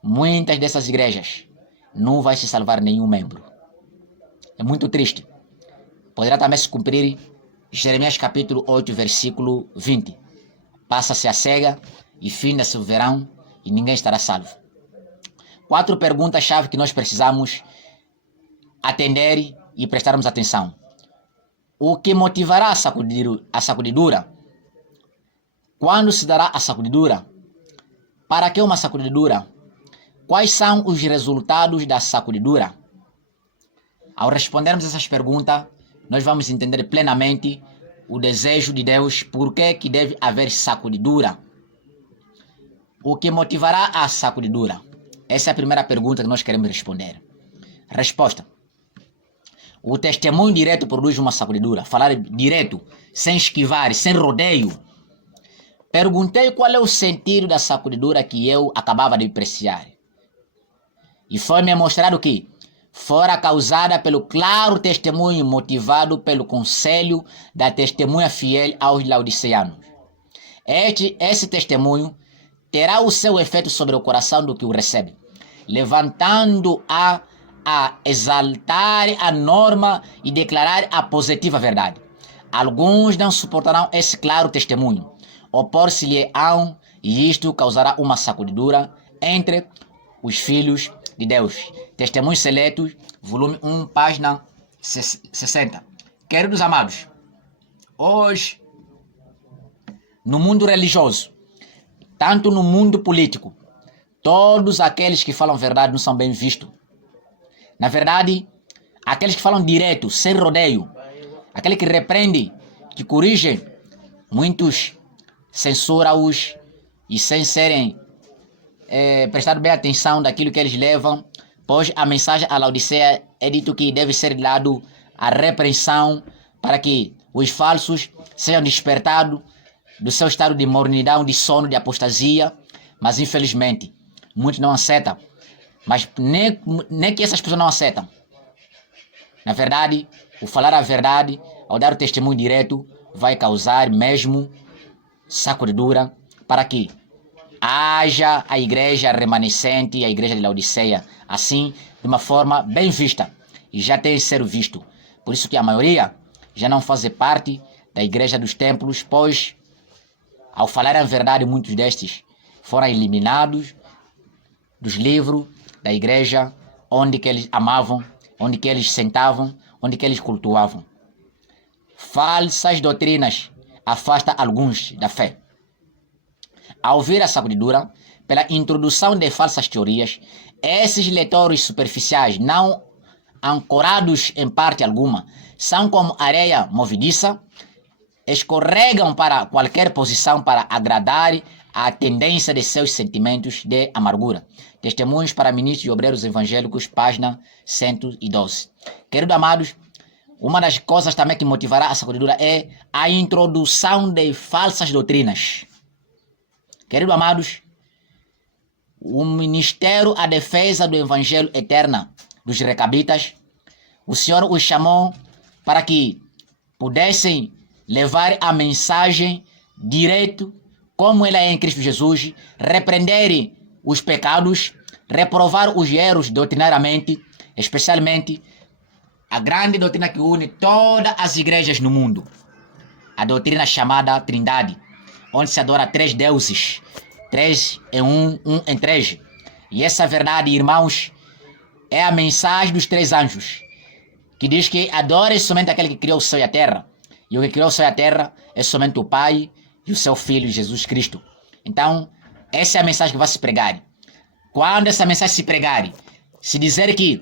muitas dessas igrejas não vai se salvar nenhum membro. É muito triste. Poderá também se cumprir Jeremias capítulo 8, versículo 20. Passa-se a cega e finda-se o verão e ninguém estará salvo. 4 perguntas-chave que nós precisamos atender e prestarmos atenção. O que motivará a sacudidura? Quando se dará a sacudidura? Para que uma sacudidura? Quais são os resultados da sacudidura? Ao respondermos essas perguntas, nós vamos entender plenamente o desejo de Deus, por que deve haver sacudidura. O que motivará a sacudidura? Essa é a primeira pergunta que nós queremos responder. Resposta. O testemunho direto produz uma sacudidura. Falar direto, sem esquivar, sem rodeio. Perguntei qual é o sentido da sacudidura que eu acabava de apreciar. E foi-me mostrado que fora causada pelo claro testemunho motivado pelo conselho da testemunha fiel aos laodiceanos. Esse testemunho terá o seu efeito sobre o coração do que o recebe, levantando-a a exaltar a norma e declarar a positiva verdade. Alguns não suportarão esse claro testemunho, opor-se-lhe-ão, e isto causará uma sacudidura entre os filhos de Deus. Testemunhos Seletos, volume 1, página 60. Queridos amados, hoje, no mundo religioso, tanto no mundo político, todos aqueles que falam verdade não são bem vistos. Na verdade, aqueles que falam direto, sem rodeio, aqueles que repreendem, que corrigem, muitos censuram-os e sem serem prestar bem atenção daquilo que eles levam, pois a mensagem à Laodiceia é dito que deve ser dado a repreensão para que os falsos sejam despertados do seu estado de mornidão, de sono, de apostasia, mas infelizmente muitos não aceitam. Mas nem que essas pessoas não aceitam. Na verdade, o falar a verdade, ao dar o testemunho direto, vai causar mesmo sacudidura para que haja a igreja remanescente, a igreja de Laodiceia, assim, de uma forma bem vista, e já tem sido visto. Por isso que a maioria já não faz parte da igreja dos templos, pois, ao falar a verdade, muitos destes foram eliminados dos livros da igreja, onde que eles amavam, onde que eles sentavam, onde que eles cultuavam. Falsas doutrinas afastam alguns da fé. Ao ver a sacudidura, pela introdução de falsas teorias, esses leitores superficiais, não ancorados em parte alguma, são como areia movediça, escorregam para qualquer posição para agradar a tendência de seus sentimentos de amargura. Testemunhos para Ministros e Obreiros Evangélicos, página 112. Queridos amados, uma das coisas também que motivará a sacudidura é a introdução de falsas doutrinas. Queridos amados, o Ministério à Defesa do Evangelho Eterno dos Recabitas, o Senhor os chamou para que pudessem levar a mensagem direto, como ela é em Cristo Jesus, repreender os pecados, reprovar os erros doutrinariamente, especialmente a grande doutrina que une todas as igrejas no mundo, a doutrina chamada Trindade, onde se adora 3 deuses, 3 em 1, 1 em 3. E essa verdade, irmãos, é a mensagem dos 3 anjos, que diz que adore somente aquele que criou o céu e a terra. E o que criou o céu e a terra é somente o Pai e o seu Filho, Jesus Cristo. Então, essa é a mensagem que vai se pregar. Quando essa mensagem se pregar, se dizer que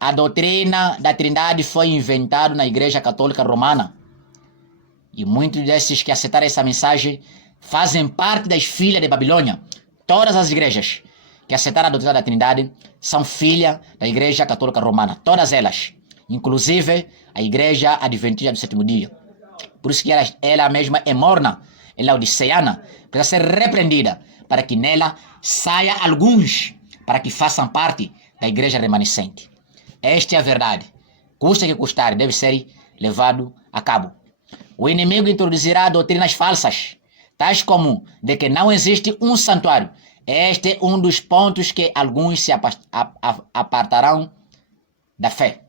a doutrina da Trindade foi inventada na Igreja Católica Romana, e muitos desses que aceitaram essa mensagem fazem parte das filhas de Babilônia. Todas as igrejas que aceitaram a doutrina da Trindade são filhas da Igreja Católica Romana. Todas elas. Inclusive a Igreja Adventista do Sétimo Dia. Por isso que ela mesma é morna, ela é laodiceana, precisa ser repreendida para que nela saia alguns para que façam parte da igreja remanescente. Esta é a verdade. custa que custar, deve ser levado a cabo. O inimigo introduzirá doutrinas falsas, tais como de que não existe um santuário. Este é um dos pontos que alguns se apartarão da fé.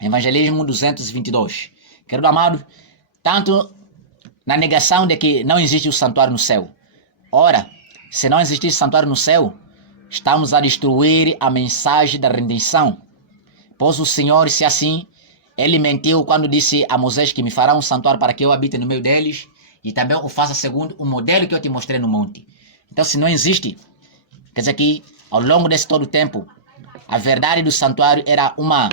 Evangelismo 222. Querido amado, tanto na negação de que não existe o santuário no céu. Ora, se não existe santuário no céu, estamos a destruir a mensagem da redenção. Pois o Senhor, se assim, ele mentiu quando disse a Moisés que me fará um santuário para que eu habite no meio deles e também o faça segundo o modelo que eu te mostrei no monte. Então, se não existe, quer dizer que ao longo desse todo o tempo, a verdade do santuário era uma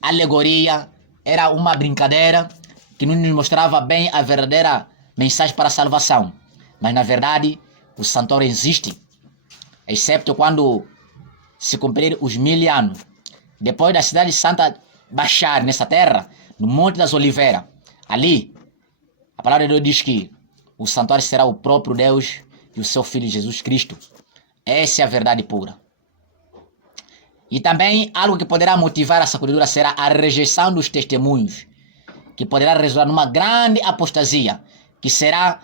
alegoria, era uma brincadeira que não nos mostrava bem a verdadeira mensagem para a salvação. Mas, na verdade, o santuário existe, excepto quando se cumprir os 1000 anos. Depois da cidade santa baixar nessa terra, no Monte das Oliveiras, ali, a palavra de Deus diz que o santuário será o próprio Deus e o seu Filho Jesus Cristo. Essa é a verdade pura. E também algo que poderá motivar a sacudidura será a rejeição dos testemunhos, que poderá resultar numa grande apostasia, que será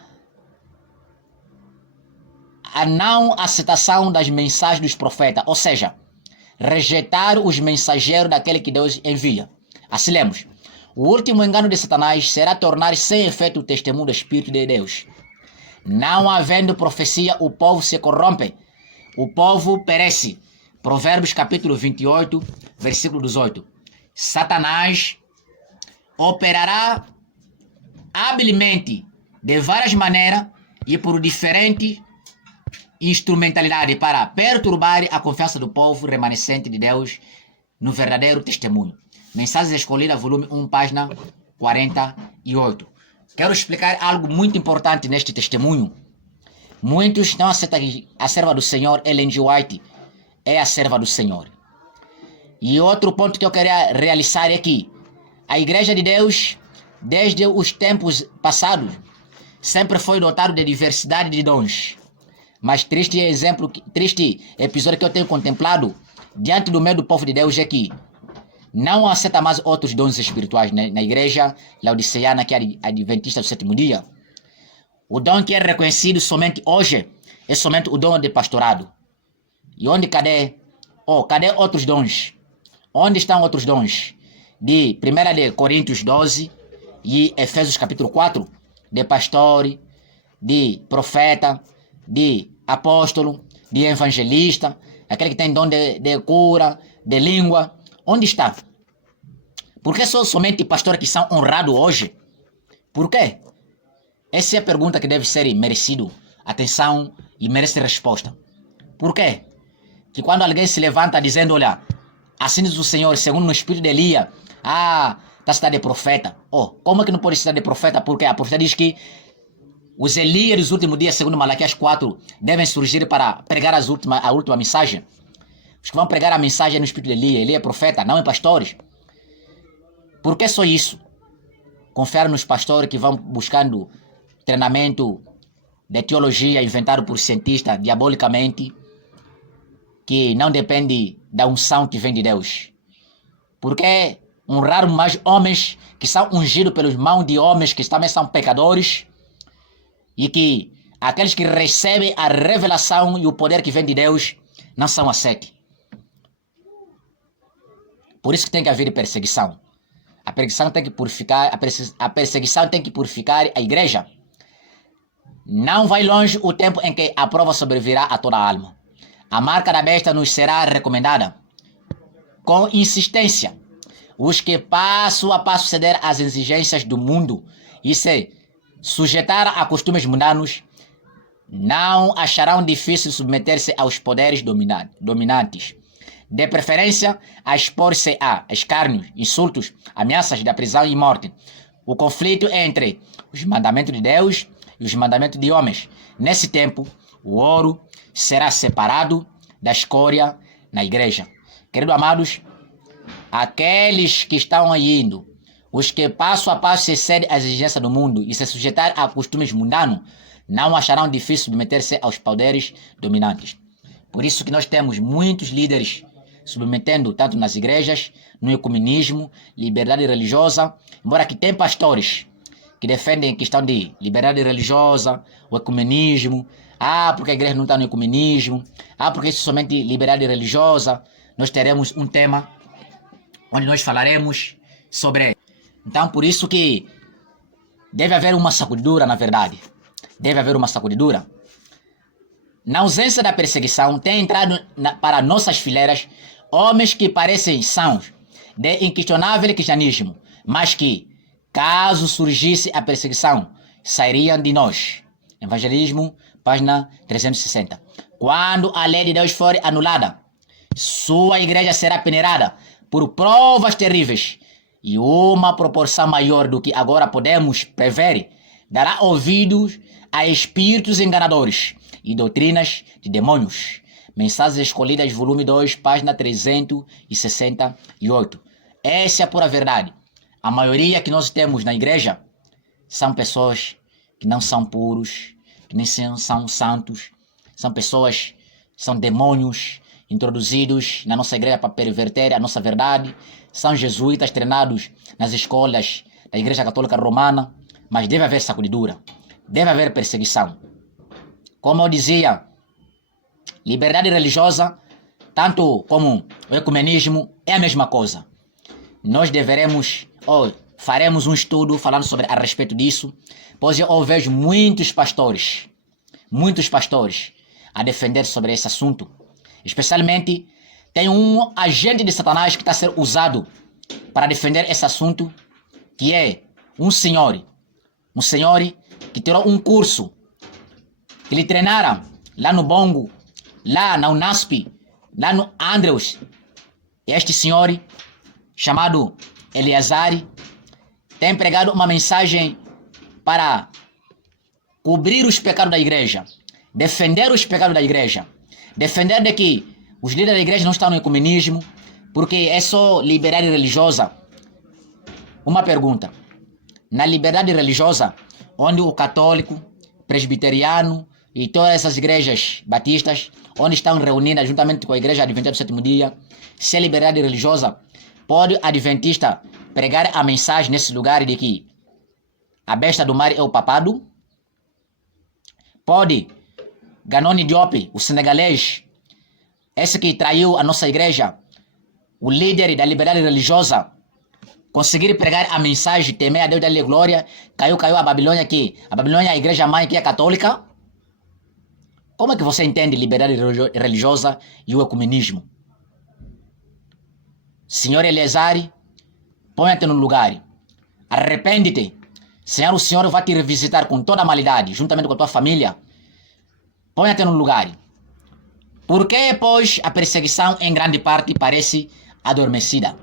a não aceitação das mensagens dos profetas, ou seja, rejeitar os mensageiros daquele que Deus envia. Assim lemos: o último engano de Satanás será tornar sem efeito o testemunho do Espírito de Deus. Não havendo profecia, o povo se corrompe, o povo perece. Provérbios capítulo 28, versículo 18. Satanás operará habilmente, de várias maneiras e por diferentes instrumentalidades para perturbar a confiança do povo remanescente de Deus no verdadeiro testemunho. Mensagens Escolhidas, volume 1, página 48. Quero explicar algo muito importante neste testemunho. Muitos não aceitam que a serva do Senhor, Ellen G. White, é a serva do Senhor. E outro ponto que eu queria realizar é que a Igreja de Deus, desde os tempos passados, sempre foi dotada de diversidade de dons. Mas triste episódio que eu tenho contemplado diante do meio do povo de Deus é que não aceita mais outros dons espirituais na igreja laodiceana, que é a adventista do sétimo dia. O dom que é reconhecido somente hoje é somente o dom de pastorado. E cadê outros dons? Onde estão outros dons? De 1 de Coríntios 12 e Efésios capítulo 4, de pastor, de profeta, de apóstolo, de evangelista, aquele que tem dom de cura, de língua. Onde está? Por que são somente pastores que são honrados hoje? Por quê? Essa é a pergunta que deve ser merecido atenção e merece resposta. Por quê? Que quando alguém se levanta dizendo, olha, assim diz o Senhor, segundo no espírito de Elias, está cidade de profeta. Como é que não pode ser de profeta? Porque a profeta diz que os Elias dos últimos dias, segundo Malaquias 4, devem surgir para pregar a última mensagem. Os que vão pregar a mensagem no espírito de Elias. Elias é profeta, não é pastores. Por que só isso? Confiar nos pastores que vão buscando treinamento de teologia inventado por cientistas diabolicamente, que não depende da unção que vem de Deus. Porque honrar mais homens que são ungidos pelas mãos de homens que também são pecadores, e que aqueles que recebem a revelação e o poder que vem de Deus não são aceitos. Por isso que tem que haver perseguição. A perseguição tem que purificar, a perseguição tem que purificar a igreja. Não vai longe o tempo em que a prova sobrevirá a toda a alma. A marca da besta nos será recomendada com insistência. Os que passo a passo ceder às exigências do mundo e se sujeitar a costumes mundanos não acharão difícil submeter-se aos poderes dominantes. De preferência, a expor-se a escárnios, insultos, ameaças da prisão e morte. O conflito é entre os mandamentos de Deus e os mandamentos de homens. Nesse tempo, o ouro será separado da escória na igreja. Queridos amados, aqueles que estão indo, os que passo a passo se cedem às exigências do mundo e se sujeitar a costumes mundanos, não acharão difícil submeter-se aos poderes dominantes. Por isso que nós temos muitos líderes submetendo tanto nas igrejas, no ecumenismo, liberdade religiosa, embora que tem pastores que defendem a questão de liberdade religiosa, o ecumenismo, porque a igreja não está no ecumenismo, porque isso é somente liberdade religiosa. Nós teremos um tema onde nós falaremos sobre. Então, por isso que deve haver uma sacudidura, na verdade. Deve haver uma sacudidura. Na ausência da perseguição, tem entrado para nossas fileiras homens que parecem sãos, de inquestionável cristianismo, mas que, caso surgisse a perseguição, sairiam de nós. Evangelismo, página 360. Quando a lei de Deus for anulada, sua igreja será peneirada por provas terríveis, e uma proporção maior do que agora podemos prever dará ouvidos a espíritos enganadores e doutrinas de demônios. Mensagens Escolhidas, volume 2, página 368. Essa é a pura verdade. A maioria que nós temos na igreja são pessoas que não são puros, que nem são santos, são pessoas, são demônios introduzidos na nossa igreja para perverter a nossa verdade, são jesuítas treinados nas escolas da Igreja Católica Romana, mas deve haver sacudidura, deve haver perseguição. Como eu dizia, liberdade religiosa, tanto como o ecumenismo, é a mesma coisa. Nós faremos um estudo falando a respeito disso, pois eu vejo muitos pastores a defender sobre esse assunto. Especialmente, tem um agente de Satanás que está a ser usado para defender esse assunto, que é um senhor que tirou um curso, que lhe treinaram lá no Bongo, lá na Unasp, lá no Andrews. Este senhor, chamado Eleazar, tem pregado uma mensagem para cobrir os pecados da igreja, defender os pecados da igreja, defender de que os líderes da igreja não estão no ecumenismo, porque é só liberdade religiosa. Uma pergunta: na liberdade religiosa, onde o católico, presbiteriano e todas essas igrejas batistas, onde estão reunidas juntamente com a igreja adventista do sétimo dia, se é liberdade religiosa, pode adventista pregar a mensagem nesse lugar de que a besta do mar é o papado? Pode Ganoni Diop, o senegalês, esse que traiu a nossa igreja, o líder da liberdade religiosa, conseguir pregar a mensagem, temer a Deus, dar-lhe glória, caiu a Babilônia aqui. A Babilônia é a igreja mãe que é católica. Como é que você entende liberdade religiosa e o ecumenismo? Senhor Eleazar, põe-te no lugar. Arrepende-te. Senhor, o Senhor vai te revisitar com toda a malidade, juntamente com a tua família. Põe-te no lugar. Por que, pois, a perseguição em grande parte parece adormecida?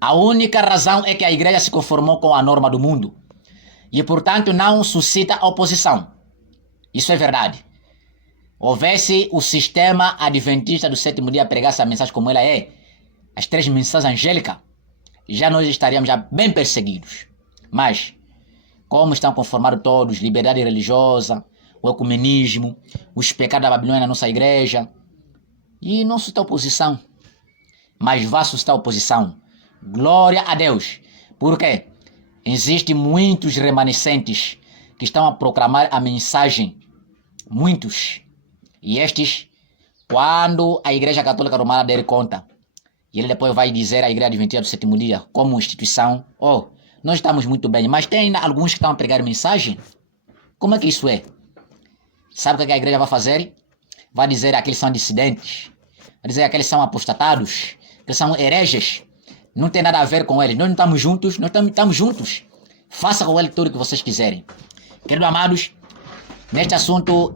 A única razão é que a igreja se conformou com a norma do mundo e, portanto, não suscita oposição. Isso é verdade. Houvesse o sistema adventista do sétimo dia pregasse a mensagem como ela é, as 3 mensagens angélicas, já nós estaríamos já bem perseguidos. Mas, como estão conformados todos, liberdade religiosa, o ecumenismo, os pecados da Babilônia na nossa igreja, e não suscita oposição, mas vai suscitar oposição. Glória a Deus, porque existem muitos remanescentes que estão a proclamar a mensagem, muitos, e estes, quando a Igreja Católica Romana der conta, e ele depois vai dizer à Igreja Adventista do sétimo dia, como instituição, nós estamos muito bem, mas tem ainda alguns que estão a pregar mensagem. Como é que isso é? Sabe o que a igreja vai fazer? Vai dizer que aqueles são dissidentes, vai dizer que aqueles são apostatados, que eles são hereges. Não tem nada a ver com eles. Nós não estamos juntos, nós estamos juntos. Faça com eles tudo o que vocês quiserem. Queridos amados, neste assunto,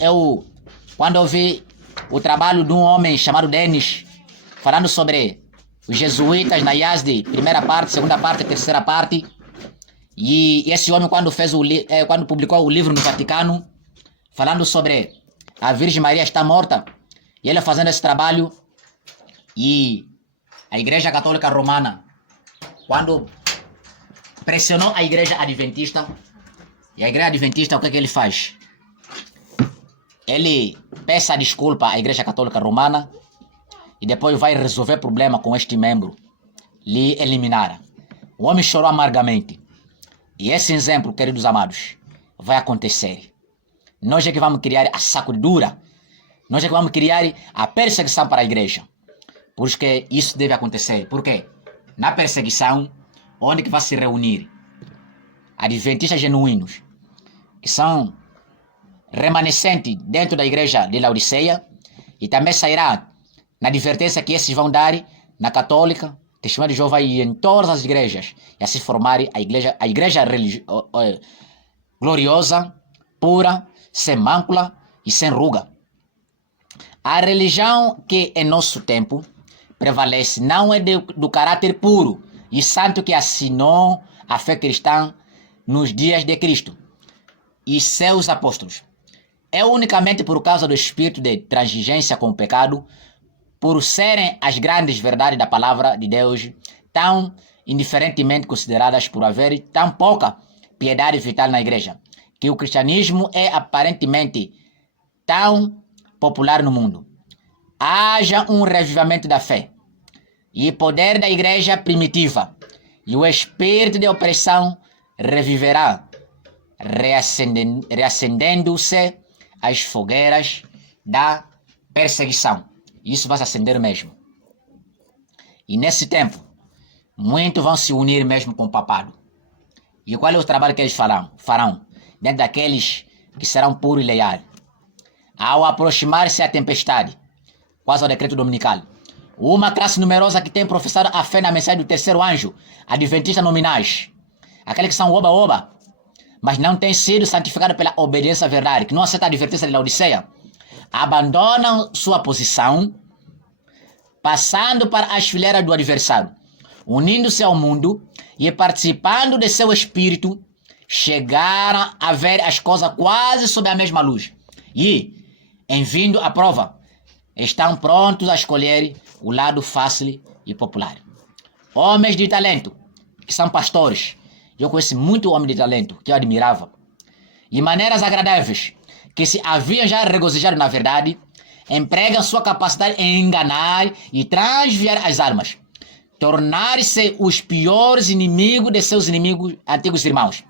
quando eu vi o trabalho de um homem chamado Denis, falando sobre os jesuítas na Yazdi, primeira parte, segunda parte, terceira parte, e esse homem quando publicou o livro no Vaticano, falando sobre a Virgem Maria está morta, e ele fazendo esse trabalho, e a Igreja Católica Romana, quando pressionou a Igreja Adventista, e a Igreja Adventista, o que ele faz? Ele peça desculpa à Igreja Católica Romana, e depois vai resolver problema com este membro, lhe eliminar. O homem chorou amargamente. E esse exemplo, queridos amados, vai acontecer. Nós é que vamos criar a sacudidura. Nós é que vamos criar a perseguição para a igreja. Por isso que isso deve acontecer. Por quê? Na perseguição, onde que vai se reunir adventistas genuínos, que são remanescentes dentro da igreja de Laodiceia, e também sairá na advertência que esses vão dar na católica, Testemunho de Jeová e em todas as igrejas, e assim formar a igreja gloriosa, pura, sem mácula e sem ruga. A religião que em nosso tempo prevalece não é do caráter puro e santo que assinou a fé cristã nos dias de Cristo e seus apóstolos. É unicamente por causa do espírito de transigência com o pecado, por serem as grandes verdades da palavra de Deus tão indiferentemente consideradas, por haver tão pouca piedade vital na igreja, que o cristianismo é aparentemente tão popular no mundo. Haja um revivamento da fé e poder da igreja primitiva, e o espírito de opressão reviverá, reacendendo-se as fogueiras da perseguição. Isso vai se acender mesmo. E nesse tempo, muitos vão se unir mesmo com o papado. E qual é o trabalho que eles farão? Dentro daqueles que serão puros e leais. Ao aproximar-se a tempestade, quase ao decreto dominical, uma classe numerosa que tem professado a fé na mensagem do terceiro anjo, adventistas nominais, aqueles que são oba-oba, mas não têm sido santificados pela obediência à verdade, que não aceitam a advertência de Laodiceia, abandonam sua posição, passando para as fileiras do adversário, unindo-se ao mundo e participando de seu espírito, chegaram a ver as coisas quase sob a mesma luz. E, em vindo à prova, estão prontos a escolher o lado fácil e popular. Homens de talento, que são pastores. Eu conheço muito homem de talento, que eu admirava. E maneiras agradáveis, que se haviam já regozijado na verdade, empregam sua capacidade em enganar e transviar as armas, tornar-se os piores inimigos de seus inimigos, antigos irmãos.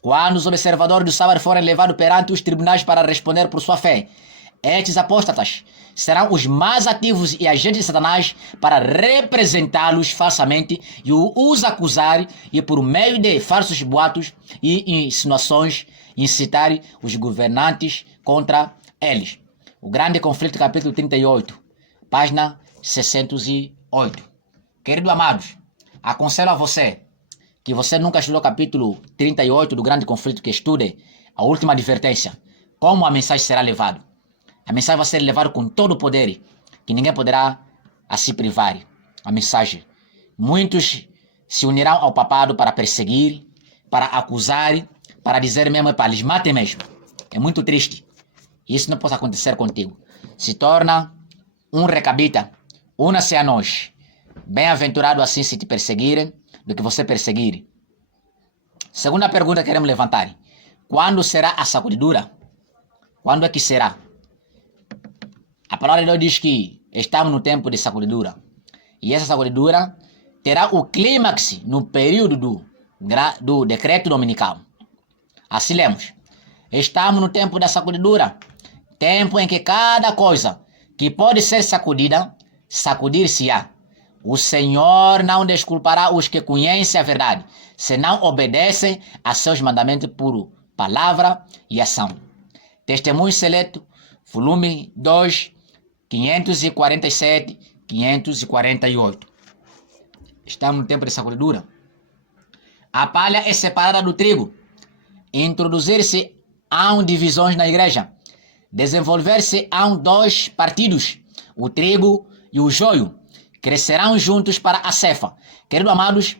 Quando os observadores do sábado forem levados perante os tribunais para responder por sua fé, estes apóstatas serão os mais ativos e agentes de Satanás para representá-los falsamente e os acusar, e por meio de falsos boatos e insinuações incitar os governantes contra eles. O Grande Conflito, capítulo 38, página 608. Querido amados, aconselho a você que você nunca estudou o capítulo 38 do Grande Conflito, que estude a última advertência, como a mensagem será levada. A mensagem vai ser levada com todo o poder, que ninguém poderá a se privar. A mensagem. Muitos se unirão ao papado para perseguir, para acusar, para dizer mesmo, para eles matem mesmo. É muito triste. Isso não pode acontecer contigo. Se torna um recabita. Una-se a nós. Bem-aventurado assim se te perseguirem, do que você perseguir. Segunda pergunta que queremos levantar. Quando será a sacudidura? Quando é que será? A palavra de Deus diz que estamos no tempo de sacudidura. E essa sacudidura terá o clímax no período do decreto dominical. Assim lemos. Estamos no tempo da sacudidura. Tempo em que cada coisa que pode ser sacudida, sacudir-se-á. O Senhor não desculpará os que conhecem a verdade, se não obedecem a seus mandamentos por palavra e ação. Testemunho Seleto, volume 2, 547, 548. Estamos no tempo de sacudidura. A palha é separada do trigo. Introduzir-se há divisões na igreja. Desenvolver-se há dois partidos, o trigo e o joio. Crescerão juntos para a cefa. Queridos amados,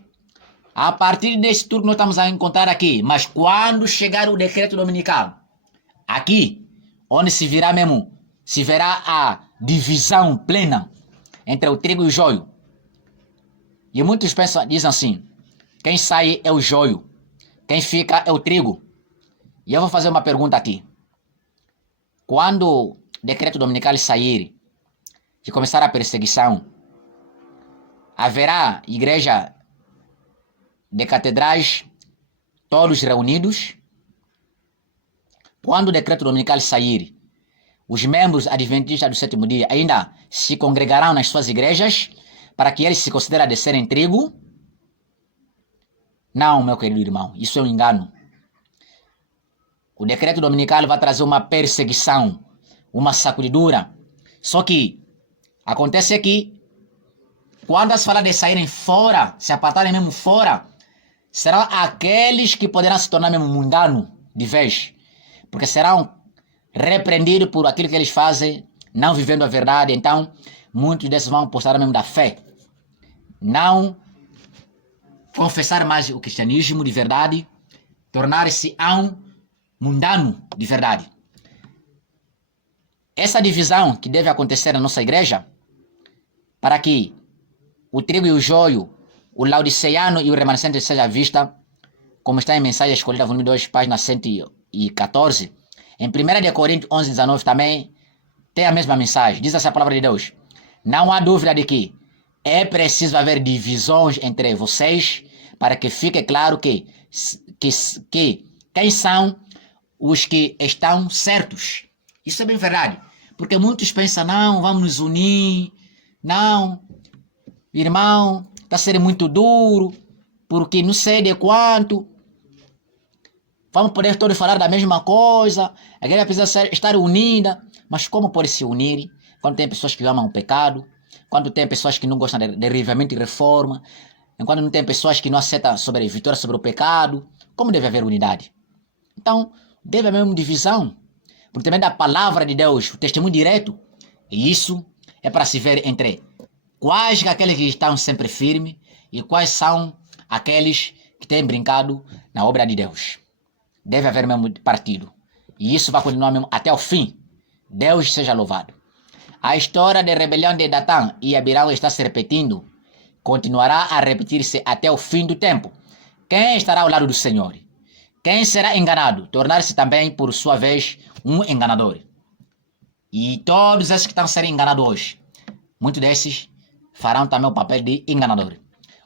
a partir desse turno nós estamos a encontrar aqui, mas quando chegar o decreto dominical, aqui, onde se verá a divisão plena entre o trigo e o joio. E muitos dizem assim, quem sai é o joio, quem fica é o trigo. E eu vou fazer uma pergunta aqui. Quando o decreto dominical sair, de começar a perseguição, haverá igreja de catedrais, todos reunidos. Quando o decreto dominical sair, os membros adventistas do sétimo dia ainda se congregarão nas suas igrejas para que eles se considerem de serem trigo? Não, meu querido irmão, isso é um engano. O decreto dominical vai trazer uma perseguição, uma sacudidura. Só que acontece que quando se falar de saírem fora, se apartarem mesmo fora, serão aqueles que poderão se tornar mesmo mundano de vez, porque serão repreendidos por aquilo que eles fazem, não vivendo a verdade. Então, muitos desses vão postar mesmo da fé, não confessar mais o cristianismo de verdade, tornar-se um mundano de verdade. Essa divisão que deve acontecer na nossa igreja, para que o trigo e o joio, o laodiceano e o remanescente seja vista, como está em Mensagem Escolhida, volume 2, página 114. Em 1 Coríntios 11, 19 também tem a mesma mensagem. Diz essa palavra de Deus: não há dúvida de que é preciso haver divisões entre vocês, para que fique claro que quem são os que estão certos. Isso é bem verdade. Porque muitos pensam, não, vamos nos unir, não, irmão, está sendo muito duro, porque não sei de quanto, vamos poder todos falar da mesma coisa, a igreja precisa estar unida. Mas como pode se unir quando tem pessoas que amam o pecado, quando tem pessoas que não gostam de revivimento e reforma, enquanto não tem pessoas que não aceitam sobre a vitória sobre o pecado? Como deve haver unidade? Então, deve haver uma divisão, por também da palavra de Deus, o testemunho direto. E isso é para se ver entre quais aqueles que estão sempre firmes e quais são aqueles que têm brincado na obra de Deus. Deve haver mesmo partido. E isso vai continuar mesmo até o fim. Deus seja louvado. A história da rebelião de Datã e Abirão está se repetindo. Continuará a repetir-se até o fim do tempo. Quem estará ao lado do Senhor? Quem será enganado? Tornar-se também, por sua vez, um enganador. E todos esses que estão sendo enganados hoje, muitos desses farão também o papel de enganador.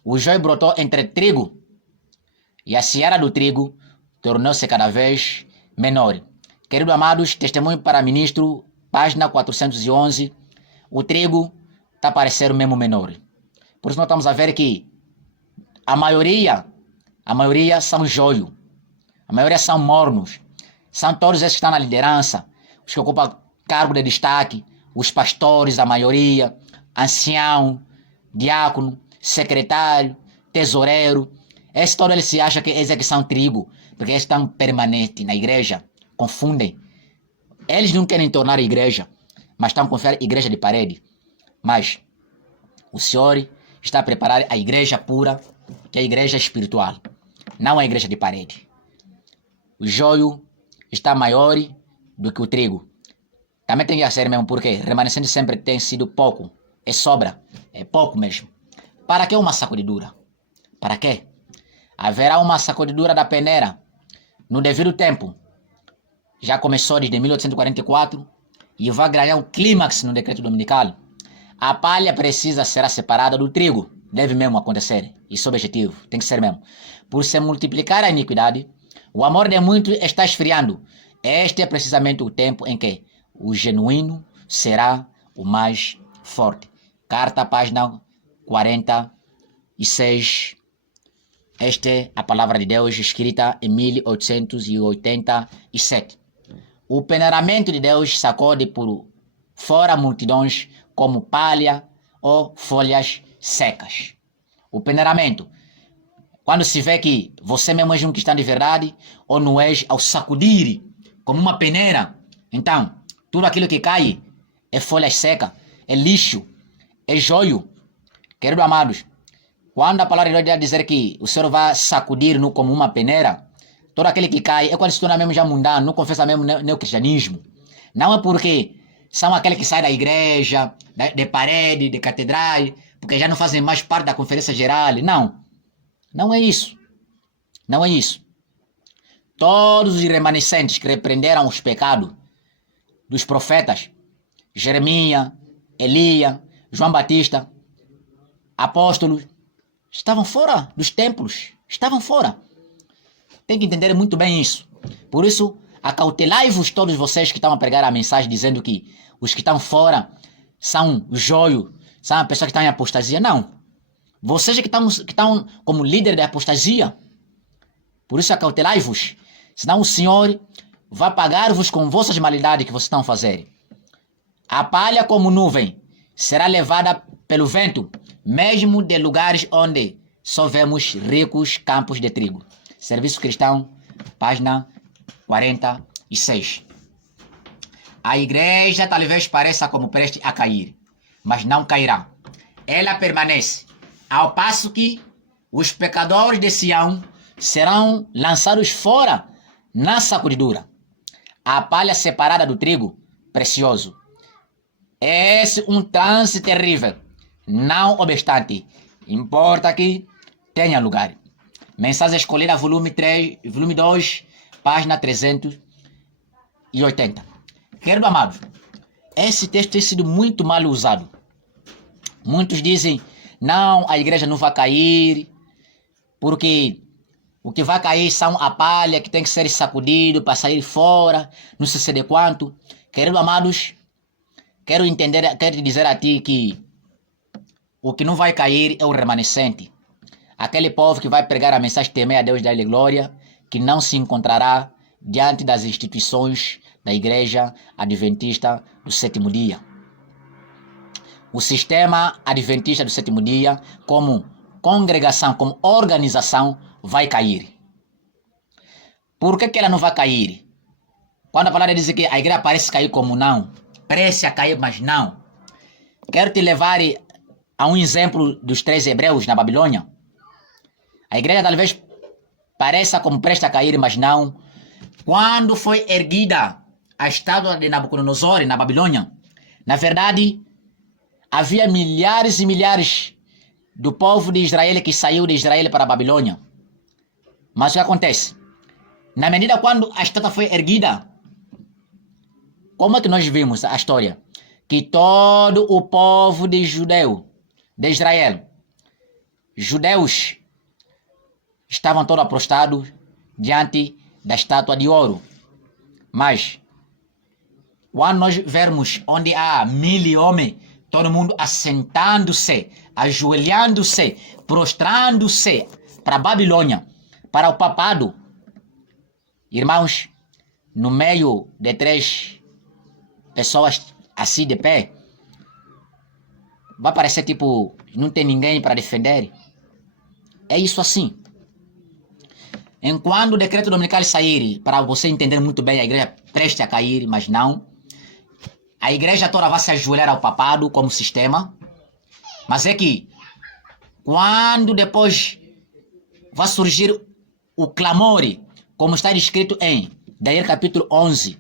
O joio brotou entre trigo e a seara do trigo tornou-se cada vez menor. Queridos amados, testemunho para ministro, página 411, o trigo está parecendo mesmo menor. Por isso nós estamos a ver que a maioria são joio, a maioria são mornos, são todos esses que estão na liderança, os que ocupam cargo de destaque, os pastores, a maioria, ancião, diácono, secretário, tesoureiro. Esses todos eles se acham que esses aqui são trigo, porque eles estão permanentes na igreja, confundem. Eles não querem tornar a igreja, mas estão confiando a igreja de parede. Mas o Senhor está a preparar a igreja pura, que é a igreja espiritual, não a igreja de parede. O joio está maior do que o trigo. Também tem que ser mesmo, porque remanescente sempre tem sido pouco. É sobra, é pouco mesmo. Para que uma sacudidura? Para quê? Haverá uma sacudidura da peneira no devido tempo. Já começou desde 1844 e vai ganhar um clímax no decreto dominical. A palha precisa ser separada do trigo. Deve mesmo acontecer. Isso é o objetivo. Tem que ser mesmo. Por se multiplicar a iniquidade, o amor de muitos está esfriando. Este é precisamente o tempo em que o genuíno será o mais forte. Carta, página 46. Esta é a palavra de Deus escrita em 1887. O peneiramento de Deus sacode por fora multidões como palha ou folhas secas. O peneiramento, quando se vê que você mesmo é um cristão de verdade, ou não és, ao sacudir como uma peneira, então tudo aquilo que cai é folha seca, é lixo, é joio. Queridos amados, quando a palavra de Deus vai dizer que o Senhor vai sacudir-no como uma peneira, todo aquele que cai é quando se torna mesmo já mundano, não confessa mesmo o cristianismo. Não é porque são aqueles que saem da igreja, de parede, de catedral, porque já não fazem mais parte da conferência geral. Não. Não é isso. Não é isso. Todos os remanescentes que repreenderam os pecados dos profetas, Jeremias, Elia, João Batista, apóstolos, estavam fora dos templos, estavam fora. Tem que entender muito bem isso. Por isso, acautelai-vos todos vocês que estão a pregar a mensagem dizendo que os que estão fora são o joio, são a pessoa que está em apostasia. Não. Vocês que estão como líder da apostasia. Por isso, acautelai-vos. Senão o Senhor vai pagar-vos com vossas malidades que vocês estão a fazer. A palha como nuvem será levada pelo vento, mesmo de lugares onde só vemos ricos campos de trigo. Serviço Cristão, página 46. A igreja talvez pareça como prestes a cair, mas não cairá. Ela permanece, ao passo que os pecadores de Sião serão lançados fora na sacudidura. A palha separada do trigo, precioso. Esse um trance terrível. Não obstante, importa que tenha lugar. Mensagem escolhida, volume 3, volume 2, página 380. Querido amado, esse texto tem sido muito mal usado. Muitos dizem, não, a igreja não vai cair, porque o que vai cair são a palha que tem que ser sacudido para sair fora, não sei de quanto. Querido amados, quero dizer a ti que o que não vai cair é o remanescente. Aquele povo que vai pregar a mensagem temer a Deus e dar-lhe glória, que não se encontrará diante das instituições da igreja adventista do sétimo dia. O sistema adventista do sétimo dia, como congregação, como organização, vai cair. Por que ela não vai cair? Quando a palavra diz que a igreja parece cair como não, parece a cair, mas não. Quero te levar a um exemplo dos 3 hebreus na Babilônia. A igreja talvez pareça como presta a cair, mas não. Quando foi erguida a estátua de Nabucodonosor na Babilônia, na verdade, havia milhares e milhares do povo de Israel que saiu de Israel para a Babilônia. Mas o que acontece? Na medida quando a estátua foi erguida, como é que nós vimos a história? Que todo o povo de Israel, judeus, estavam todos prostrados diante da estátua de ouro. Mas, quando nós vermos onde há 1000 homens, todo mundo assentando-se, ajoelhando-se, prostrando-se para a Babilônia, para o papado, irmãos, no meio de 3 pessoas assim de pé, vai parecer tipo, não tem ninguém para defender. É isso assim. Enquanto o decreto dominical sair, para você entender muito bem, a igreja preste a cair, mas não. A igreja toda vai se ajoelhar ao papado como sistema. Mas é que, quando depois vai surgir o clamor, como está escrito em Daniel capítulo 11,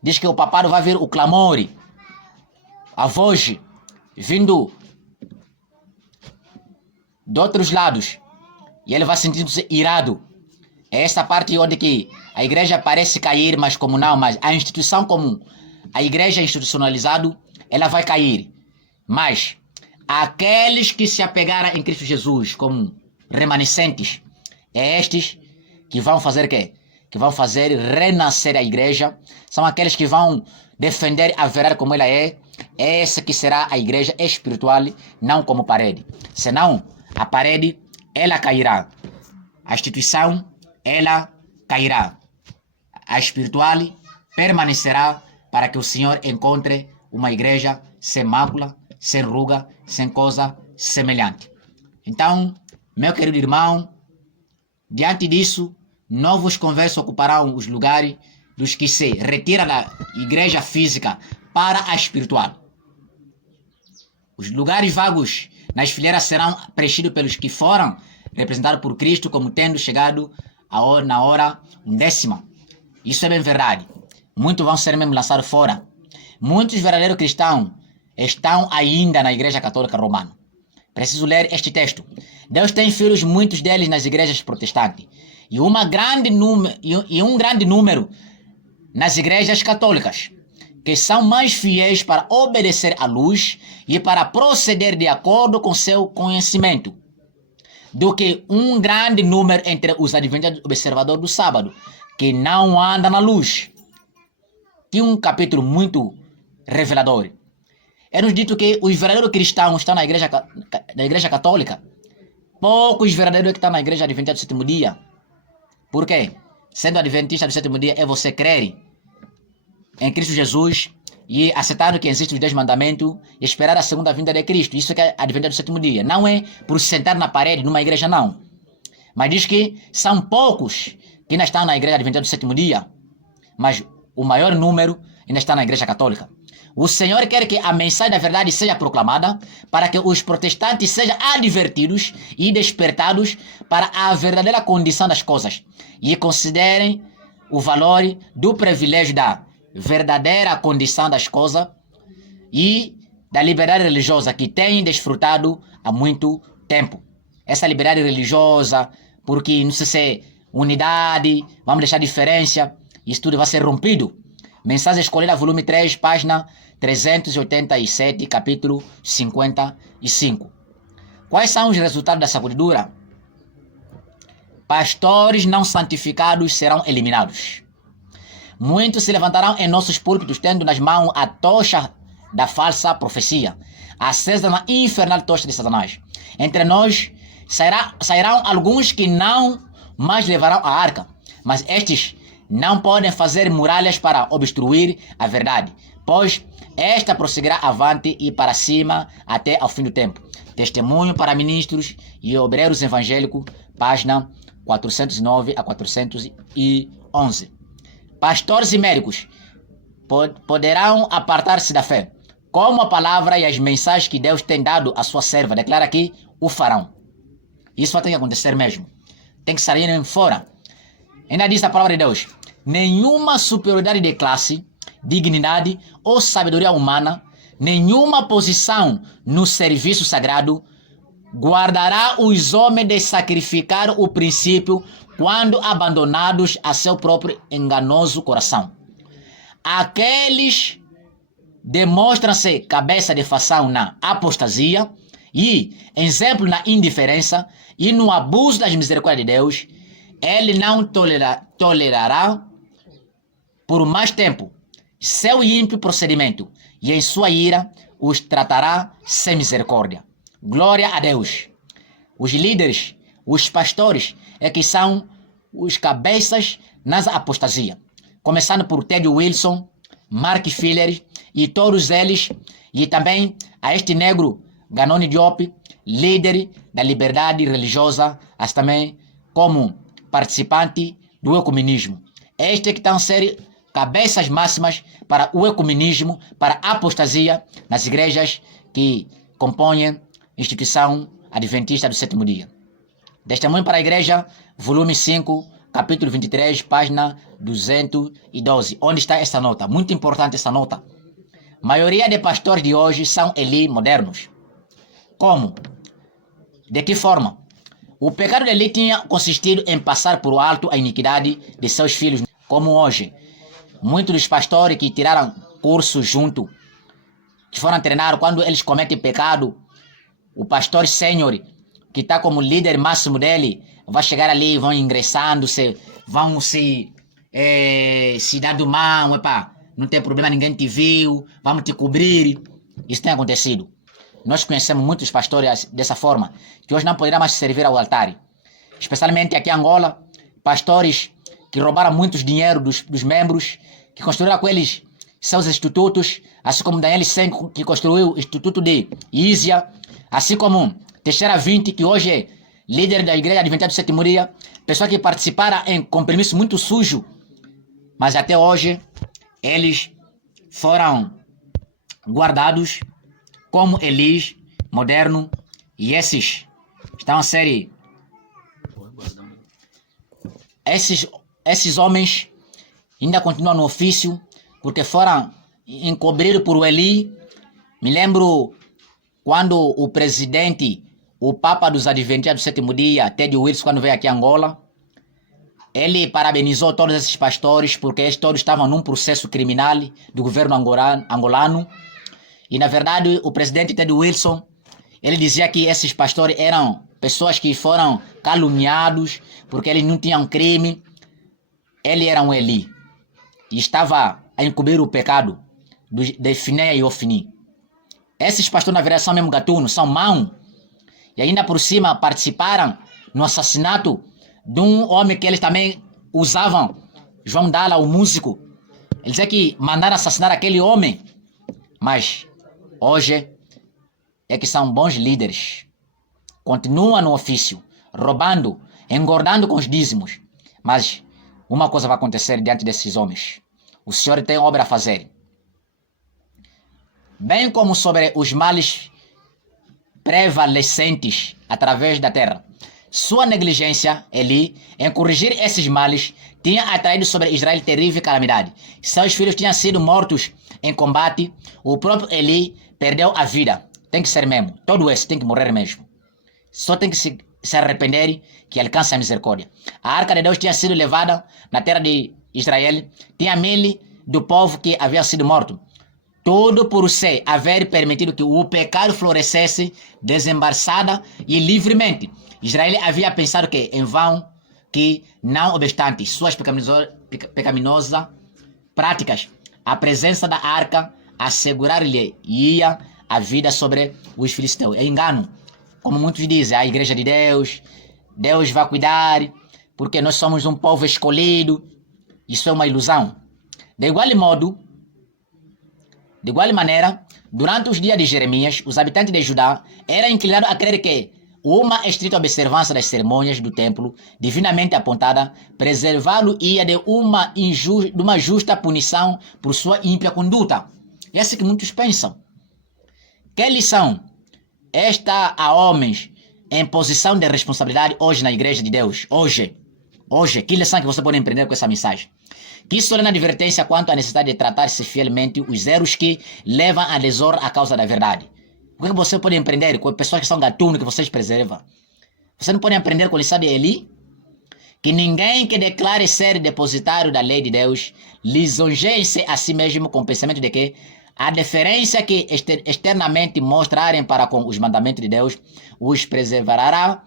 diz que o papado vai ver o clamor, a voz vindo de outros lados, e ele vai sentindo-se irado. É essa parte onde que a igreja parece cair, mas como não, mas a instituição comum, a igreja institucionalizada, ela vai cair. Mas aqueles que se apegaram em Cristo Jesus como remanescentes, é estes que vão fazer o quê? Que vão fazer renascer a igreja, são aqueles que vão defender a verdade como ela é. Essa que será a igreja espiritual, não como parede. Senão, a parede, ela cairá. A instituição, ela cairá. A espiritual permanecerá para que o Senhor encontre uma igreja sem mácula, sem ruga, sem coisa semelhante. Então, meu querido irmão, diante disso, novos conversos ocuparão os lugares dos que se retiram da igreja física para a espiritual. Os lugares vagos nas fileiras serão preenchidos pelos que foram representados por Cristo como tendo chegado na hora 10ª. Isso é bem verdade. Muitos vão ser mesmo lançados fora. Muitos verdadeiros cristãos estão ainda na Igreja Católica Romana. Preciso ler este texto. Deus tem filhos, muitos deles nas igrejas protestantes, e um grande número nas igrejas católicas. que são mais fiéis para obedecer à luz e para proceder de acordo com seu conhecimento, do que um grande número entre os adventistas observadores do sábado, que não andam na luz. Tinha um capítulo muito revelador. É nos dito que os verdadeiros cristãos estão na igreja católica. Poucos verdadeiros que estão na igreja adventista do sétimo dia. Por quê? Sendo adventista do sétimo dia é você crer em Cristo Jesus e aceitando que existem os 10 mandamentos e esperar a segunda vinda de Cristo. Isso que é adventista do sétimo dia. Não é por sentar na parede numa igreja, não. Mas diz que são poucos que ainda estão na igreja adventista do sétimo dia. Mas o maior número ainda está na igreja católica. O Senhor quer que a mensagem da verdade seja proclamada para que os protestantes sejam advertidos e despertados para a verdadeira condição das coisas e considerem o valor do privilégio da verdadeira condição das coisas e da liberdade religiosa que têm desfrutado há muito tempo. Essa liberdade religiosa, porque não sei se é unidade, vamos deixar diferença, isso tudo vai ser rompido. Mensagem escolhida, volume 3, página 387, capítulo 55. Quais são os resultados da sacudidura? Pastores não santificados serão eliminados. Muitos se levantarão em nossos púlpitos, tendo nas mãos a tocha da falsa profecia, acesa na infernal tocha de Satanás. Entre nós sairão alguns que não mais levarão a arca, mas estes não podem fazer muralhas para obstruir a verdade, pois esta prosseguirá avante e para cima até ao fim do tempo. Testemunho para ministros e obreiros evangélicos, página 409 a 411. Pastores e médicos poderão apartar-se da fé, como a palavra e as mensagens que Deus tem dado à sua serva, declara aqui, o farão. Isso vai ter que acontecer mesmo. Tem que sair fora. Ainda diz a palavra de Deus: nenhuma superioridade de classe, dignidade ou sabedoria humana, nenhuma posição no serviço sagrado guardará os homens de sacrificar o princípio quando abandonados a seu próprio enganoso coração. Aqueles demonstram-se cabeça de fação na apostasia e exemplo na indiferença e no abuso das misericórdias de Deus. Ele não tolerará por mais tempo seu ímpio procedimento e em sua ira os tratará sem misericórdia. Glória a Deus. Os líderes, os pastores, é que são os cabeças nas apostasias. Começando por Ted Wilson, Mark Filler e todos eles, e também a este negro Ganoni Diop, líder da liberdade religiosa, mas também como participante do ecumenismo. Este que estão a ser cabeças máximas para o ecumenismo, para a apostasia nas igrejas que compõem instituição adventista do sétimo dia. Testemunho para a igreja, volume 5, capítulo 23, página 212. Onde está essa nota? Muito importante essa nota. Maioria de pastores de hoje são Eli modernos. Como? De que forma? O pecado de Eli tinha consistido em passar por alto a iniquidade de seus filhos, como hoje. Muitos dos pastores que tiraram curso junto, que foram treinados, quando eles cometem pecado, o pastor sênior, que está como líder máximo dele, vai chegar ali, vão ingressando, vão se dando mão, epa, não tem problema, ninguém te viu, vamos te cobrir. Isso tem acontecido. Nós conhecemos muitos pastores dessa forma, que hoje não poderão mais servir ao altar. Especialmente aqui em Angola, pastores que roubaram muitos dinheiro dos membros, que construíram com eles seus institutos, assim como Daniel Sen, que construiu o Instituto de Ísia, assim como Teixeira 20, que hoje é líder da Igreja Adventista do Sétimo Dia, pessoas que participaram em compromisso muito sujo, mas até hoje eles foram guardados como Elis, moderno, e esses estão a ser... Esses homens ainda continuam no ofício, porque foram encobridos por Eli. Me lembro quando o presidente, o Papa dos Adventistas do Sétimo Dia, Ted Wilson, quando veio aqui a Angola, ele parabenizou todos esses pastores porque eles todos estavam num processo criminal do governo angolano. E, na verdade, o presidente Ted Wilson, ele dizia que esses pastores eram pessoas que foram caluniados porque eles não tinham crime. Ele era um Eli e estava a encobrir o pecado de Finéia e Ofni. Esses pastores, na verdade, são mesmo gatunos, são maus. E ainda por cima participaram no assassinato de um homem que eles também usavam, João Dalla, o músico. Eles dizem que mandaram assassinar aquele homem. Mas hoje é que são bons líderes. Continuam no ofício, roubando, engordando com os dízimos. Mas uma coisa vai acontecer diante desses homens. O Senhor tem obra a fazer. Bem como sobre os males prevalecentes através da terra. Sua negligência, Eli, em corrigir esses males, tinha atraído sobre Israel terrível calamidade. Seus filhos tinham sido mortos em combate. O próprio Eli perdeu a vida. Tem que ser mesmo. Todo esse tem que morrer mesmo. Só tem que se arrepender que alcança a misericórdia. A arca de Deus tinha sido levada na terra de Israel. Tinha 1000 do povo que havia sido morto. Tudo por ser haver permitido que o pecado florescesse desembaraçada e livremente. Israel havia pensado que em vão, que não obstante suas pecaminosas práticas, a presença da arca assegurar-lhe ia a vida sobre os filisteus. É engano. Como muitos dizem, a igreja de Deus, Deus vai cuidar, porque nós somos um povo escolhido. Isso é uma ilusão. De igual maneira, durante os dias de Jeremias, os habitantes de Judá eram inclinados a crer que uma estrita observância das cerimônias do templo, divinamente apontada, preservá-lo-ia de uma justa punição por sua ímpia conduta. É assim que muitos pensam. Que lição esta a homens em posição de responsabilidade hoje na igreja de Deus? Hoje, que lição que você pode aprender com essa mensagem? Que solene advertência quanto à necessidade de tratar-se fielmente os erros que levam à desordem à causa da verdade. O que você pode aprender com pessoas que são gatunos que vocês preservam? Você não pode aprender com a lição de Eli? Que ninguém que declare ser depositário da lei de Deus lisonjeie-se a si mesmo com o pensamento de que a deferência que externamente mostrarem para com os mandamentos de Deus os preservará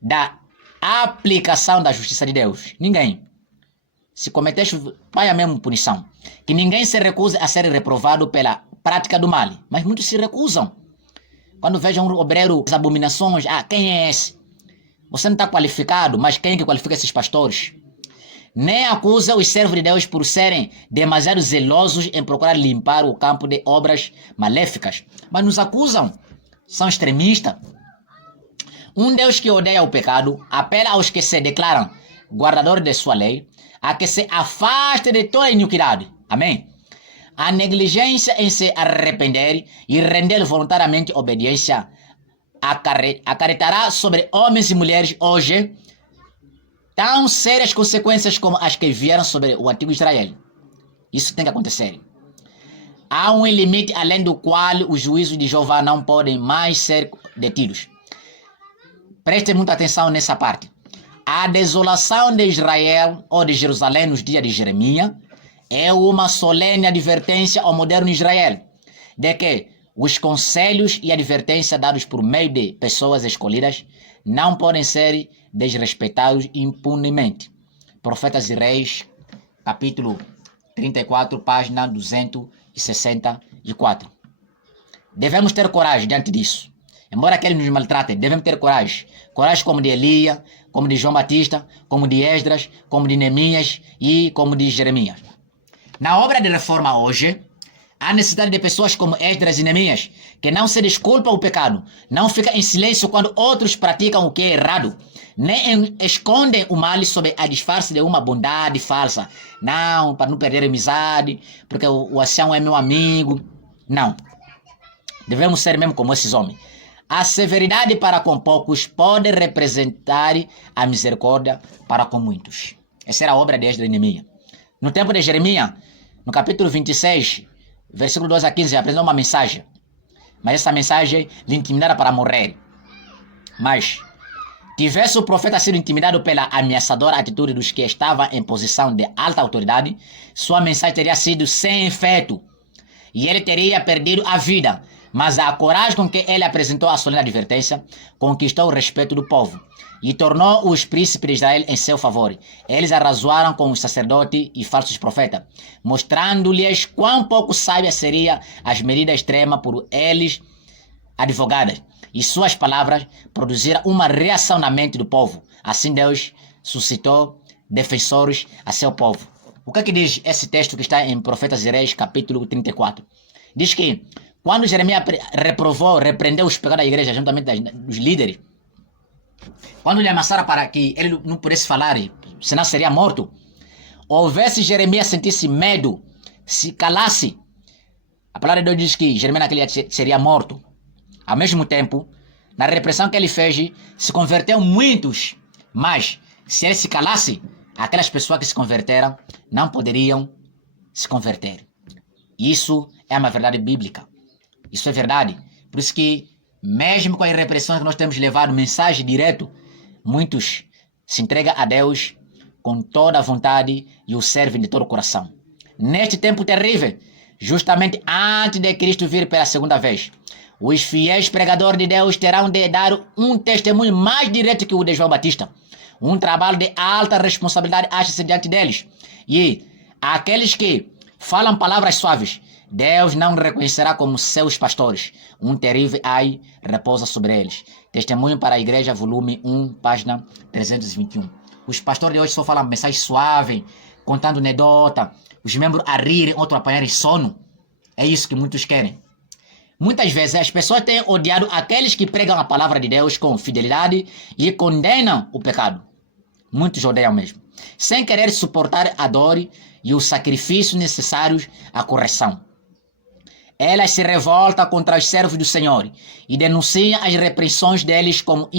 da aplicação da justiça de Deus. Ninguém. Se cometeste, vai a mesma punição. Que ninguém se recuse a ser reprovado pela prática do mal. Mas muitos se recusam. Quando vejam um obreiro, as abominações, quem é esse? Você não está qualificado, mas quem é que qualifica esses pastores? Nem acusa os servos de Deus por serem demasiado zelosos em procurar limpar o campo de obras maléficas. Mas nos acusam. São extremistas. Um Deus que odeia o pecado apela aos que se declaram guardadores de sua lei a que se afaste de toda iniquidade. Amém? A negligência em se arrepender e render voluntariamente obediência acarretará sobre homens e mulheres hoje tão sérias consequências como as que vieram sobre o antigo Israel. Isso tem que acontecer. Há um limite além do qual os juízos de Jeová não podem mais ser detidos. Preste muita atenção nessa parte. A desolação de Israel ou de Jerusalém nos dias de Jeremias é uma solene advertência ao moderno Israel de que os conselhos e advertências dados por meio de pessoas escolhidas não podem ser desrespeitados impunemente. Profetas e Reis, capítulo 34, página 264. Devemos ter coragem diante disso. Embora aquele nos maltrate, devemos ter coragem. Coragem como de Elias, como de João Batista, como de Esdras, como de Neemias e como de Jeremias. Na obra de reforma hoje, há necessidade de pessoas como Esdras e Neemias, que não se desculpam o pecado, não ficam em silêncio quando outros praticam o que é errado, nem escondem o mal sob a disfarce de uma bondade falsa. Não, para não perder a amizade, porque o ancião é meu amigo. Não. Devemos ser mesmo como esses homens. A severidade para com poucos pode representar a misericórdia para com muitos. Essa era a obra de Esdras e Neemias. No tempo de Jeremias, no capítulo 26, versículo 12 a 15, apresentou uma mensagem. Mas essa mensagem lhe intimidara para morrer. Mas Tivesse o profeta sido intimidado pela ameaçadora atitude dos que estavam em posição de alta autoridade, sua mensagem teria sido sem efeito e ele teria perdido a vida. Mas a coragem com que ele apresentou a solene advertência conquistou o respeito do povo e tornou os príncipes de Israel em seu favor. Eles arrazoaram com os sacerdotes e falsos profetas, mostrando-lhes quão pouco sábia seria as medidas extremas por eles advogadas. E suas palavras produziram uma reação na mente do povo. Assim Deus suscitou defensores a seu povo. O que é que diz esse texto que está em Profetas e Reis, capítulo 34? Diz que quando Jeremias repreendeu os pecados da igreja, juntamente dos líderes, quando lhe ameaçaram para que ele não pudesse falar, senão seria morto, houvesse Jeremias sentisse medo, se calasse, a palavra de Deus diz que Jeremias naquele dia seria morto. Ao mesmo tempo, na repressão que ele fez, se converteram muitos, mas se ele se calasse, aquelas pessoas que se converteram não poderiam se converter. Isso é uma verdade bíblica. Isso é verdade. Por isso que, mesmo com as repressões que nós temos levado, mensagem direto, muitos se entregam a Deus com toda a vontade e o servem de todo o coração. Neste tempo terrível, justamente antes de Cristo vir pela segunda vez, os fiéis pregadores de Deus terão de dar um testemunho mais direto que o de João Batista. Um trabalho de alta responsabilidade acha-se diante deles. E aqueles que falam palavras suaves, Deus não reconhecerá como seus pastores. Um terrível ai repousa sobre eles. Testemunho para a Igreja, volume 1, página 321. Os pastores de hoje só falam mensagem suave, contando anedota, os membros a rirem, outros a apanharem sono. É isso que muitos querem. Muitas vezes as pessoas têm odiado aqueles que pregam a palavra de Deus com fidelidade e condenam o pecado. Muitos odeiam mesmo, sem querer suportar a dor e os sacrifícios necessários à correção. Elas se revoltam contra os servos do Senhor e denunciam as repreensões deles como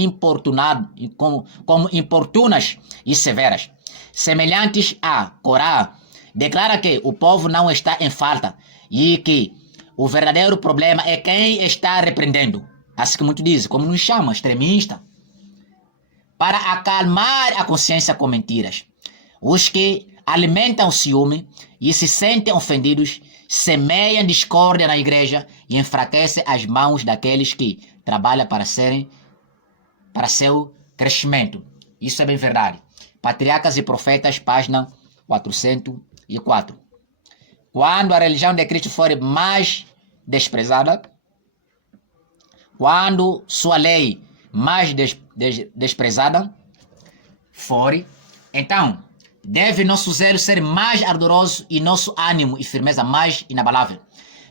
importunas e severas. Semelhantes a Corá, declara que o povo não está em falta e que o verdadeiro problema é quem está repreendendo. Assim que muitos dizem, como nos chamam, extremista. Para acalmar a consciência com mentiras. Os que alimentam o ciúme e se sentem ofendidos semeiam discórdia na igreja e enfraquecem as mãos daqueles que trabalham para seu crescimento. Isso é bem verdade. Patriarcas e Profetas, página 404. Quando a religião de Cristo for mais desprezada, quando sua lei mais desprezada for, então deve nosso zelo ser mais ardoroso e nosso ânimo e firmeza mais inabalável.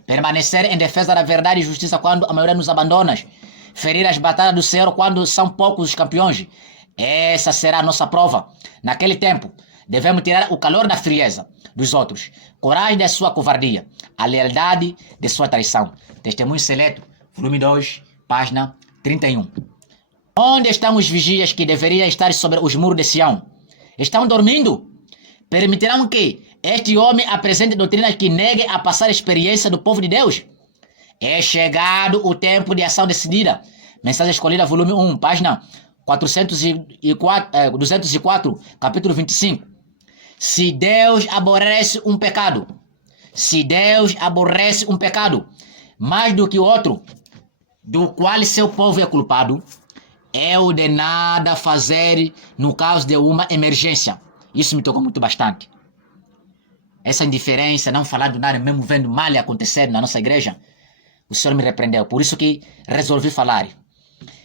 Permanecer em defesa da verdade e justiça quando a maioria nos abandona. Ferir as batalhas do Senhor quando são poucos os campeões. Essa será a nossa prova. Naquele tempo, devemos tirar o calor da frieza dos outros, coragem da sua covardia, a lealdade de sua traição. Testemunho seleto, volume 2, página 31. Onde estão os vigias que deveriam estar sobre os muros de Sião? Estão dormindo? Permitirão que este homem apresente doutrinas que neguem a passar a experiência do povo de Deus? É chegado o tempo de ação decidida. Mensagem escolhida, volume 1, página 204, capítulo 25. Se Deus aborrece um pecado, mais do que o outro, do qual seu povo é culpado, é o de nada fazer no caso de uma emergência. Isso me tocou muito bastante. Essa indiferença, não falar do nada, mesmo vendo mal acontecer na nossa igreja, o Senhor me repreendeu. Por isso que resolvi falar.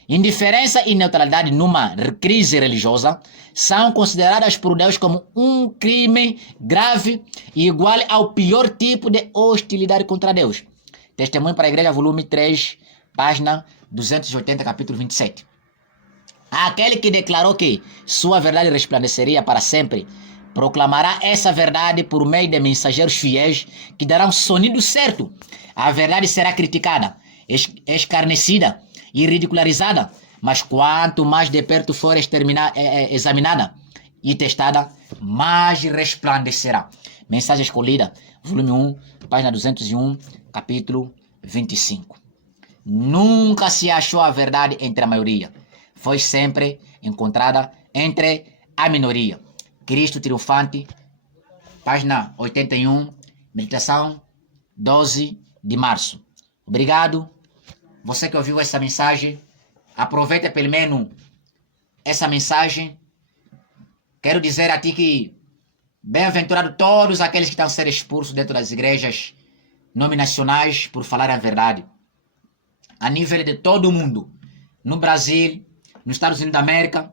Indiferença e neutralidade numa crise religiosa são consideradas por Deus como um crime grave e igual ao pior tipo de hostilidade contra Deus. Testemunho para a Igreja, volume 3, página 280, capítulo 27. Aquele que declarou que sua verdade resplandeceria para sempre, proclamará essa verdade por meio de mensageiros fiéis que darão sonido certo. A verdade será criticada, escarnecida e ridicularizada, mas quanto mais de perto for examinada e testada, mais resplandecerá. Mensagem escolhida, volume 1, página 201, capítulo 25. Nunca se achou a verdade entre a maioria. Foi sempre encontrada entre a minoria. Cristo triunfante, página 81, meditação 12 de março. Obrigado. Você que ouviu essa mensagem, aproveita pelo menos essa mensagem. Quero dizer a ti que bem-aventurado todos aqueles que estão a ser expulsos dentro das igrejas nominacionais por falar a verdade. A nível de todo o mundo, no Brasil, nos Estados Unidos da América,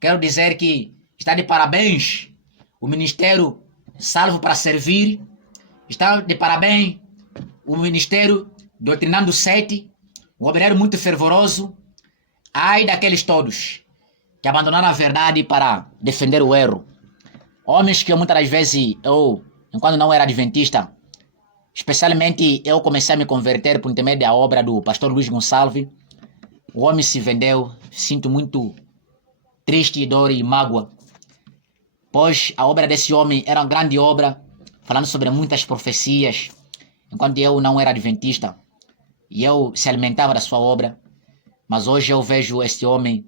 quero dizer que está de parabéns o Ministério Salvo para Servir, está de parabéns o Ministério Doutrinando 7, um obreiro muito fervoroso. Ai daqueles todos que abandonaram a verdade para defender o erro. Homens que muitas das vezes enquanto não era adventista, especialmente eu comecei a me converter por intermédio da obra do pastor Luiz Gonçalves. O homem se vendeu, sinto muito triste, dor e mágoa, pois a obra desse homem era uma grande obra, falando sobre muitas profecias, enquanto eu não era adventista, e eu se alimentava da sua obra. Mas hoje eu vejo este homem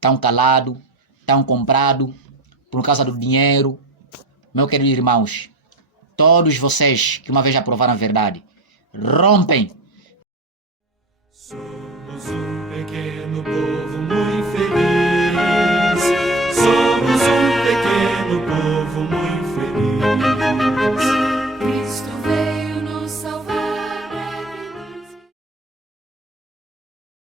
tão calado, tão comprado, por causa do dinheiro. Meus queridos irmãos, todos vocês que uma vez aprovaram a verdade, rompem. Somos um pequeno povo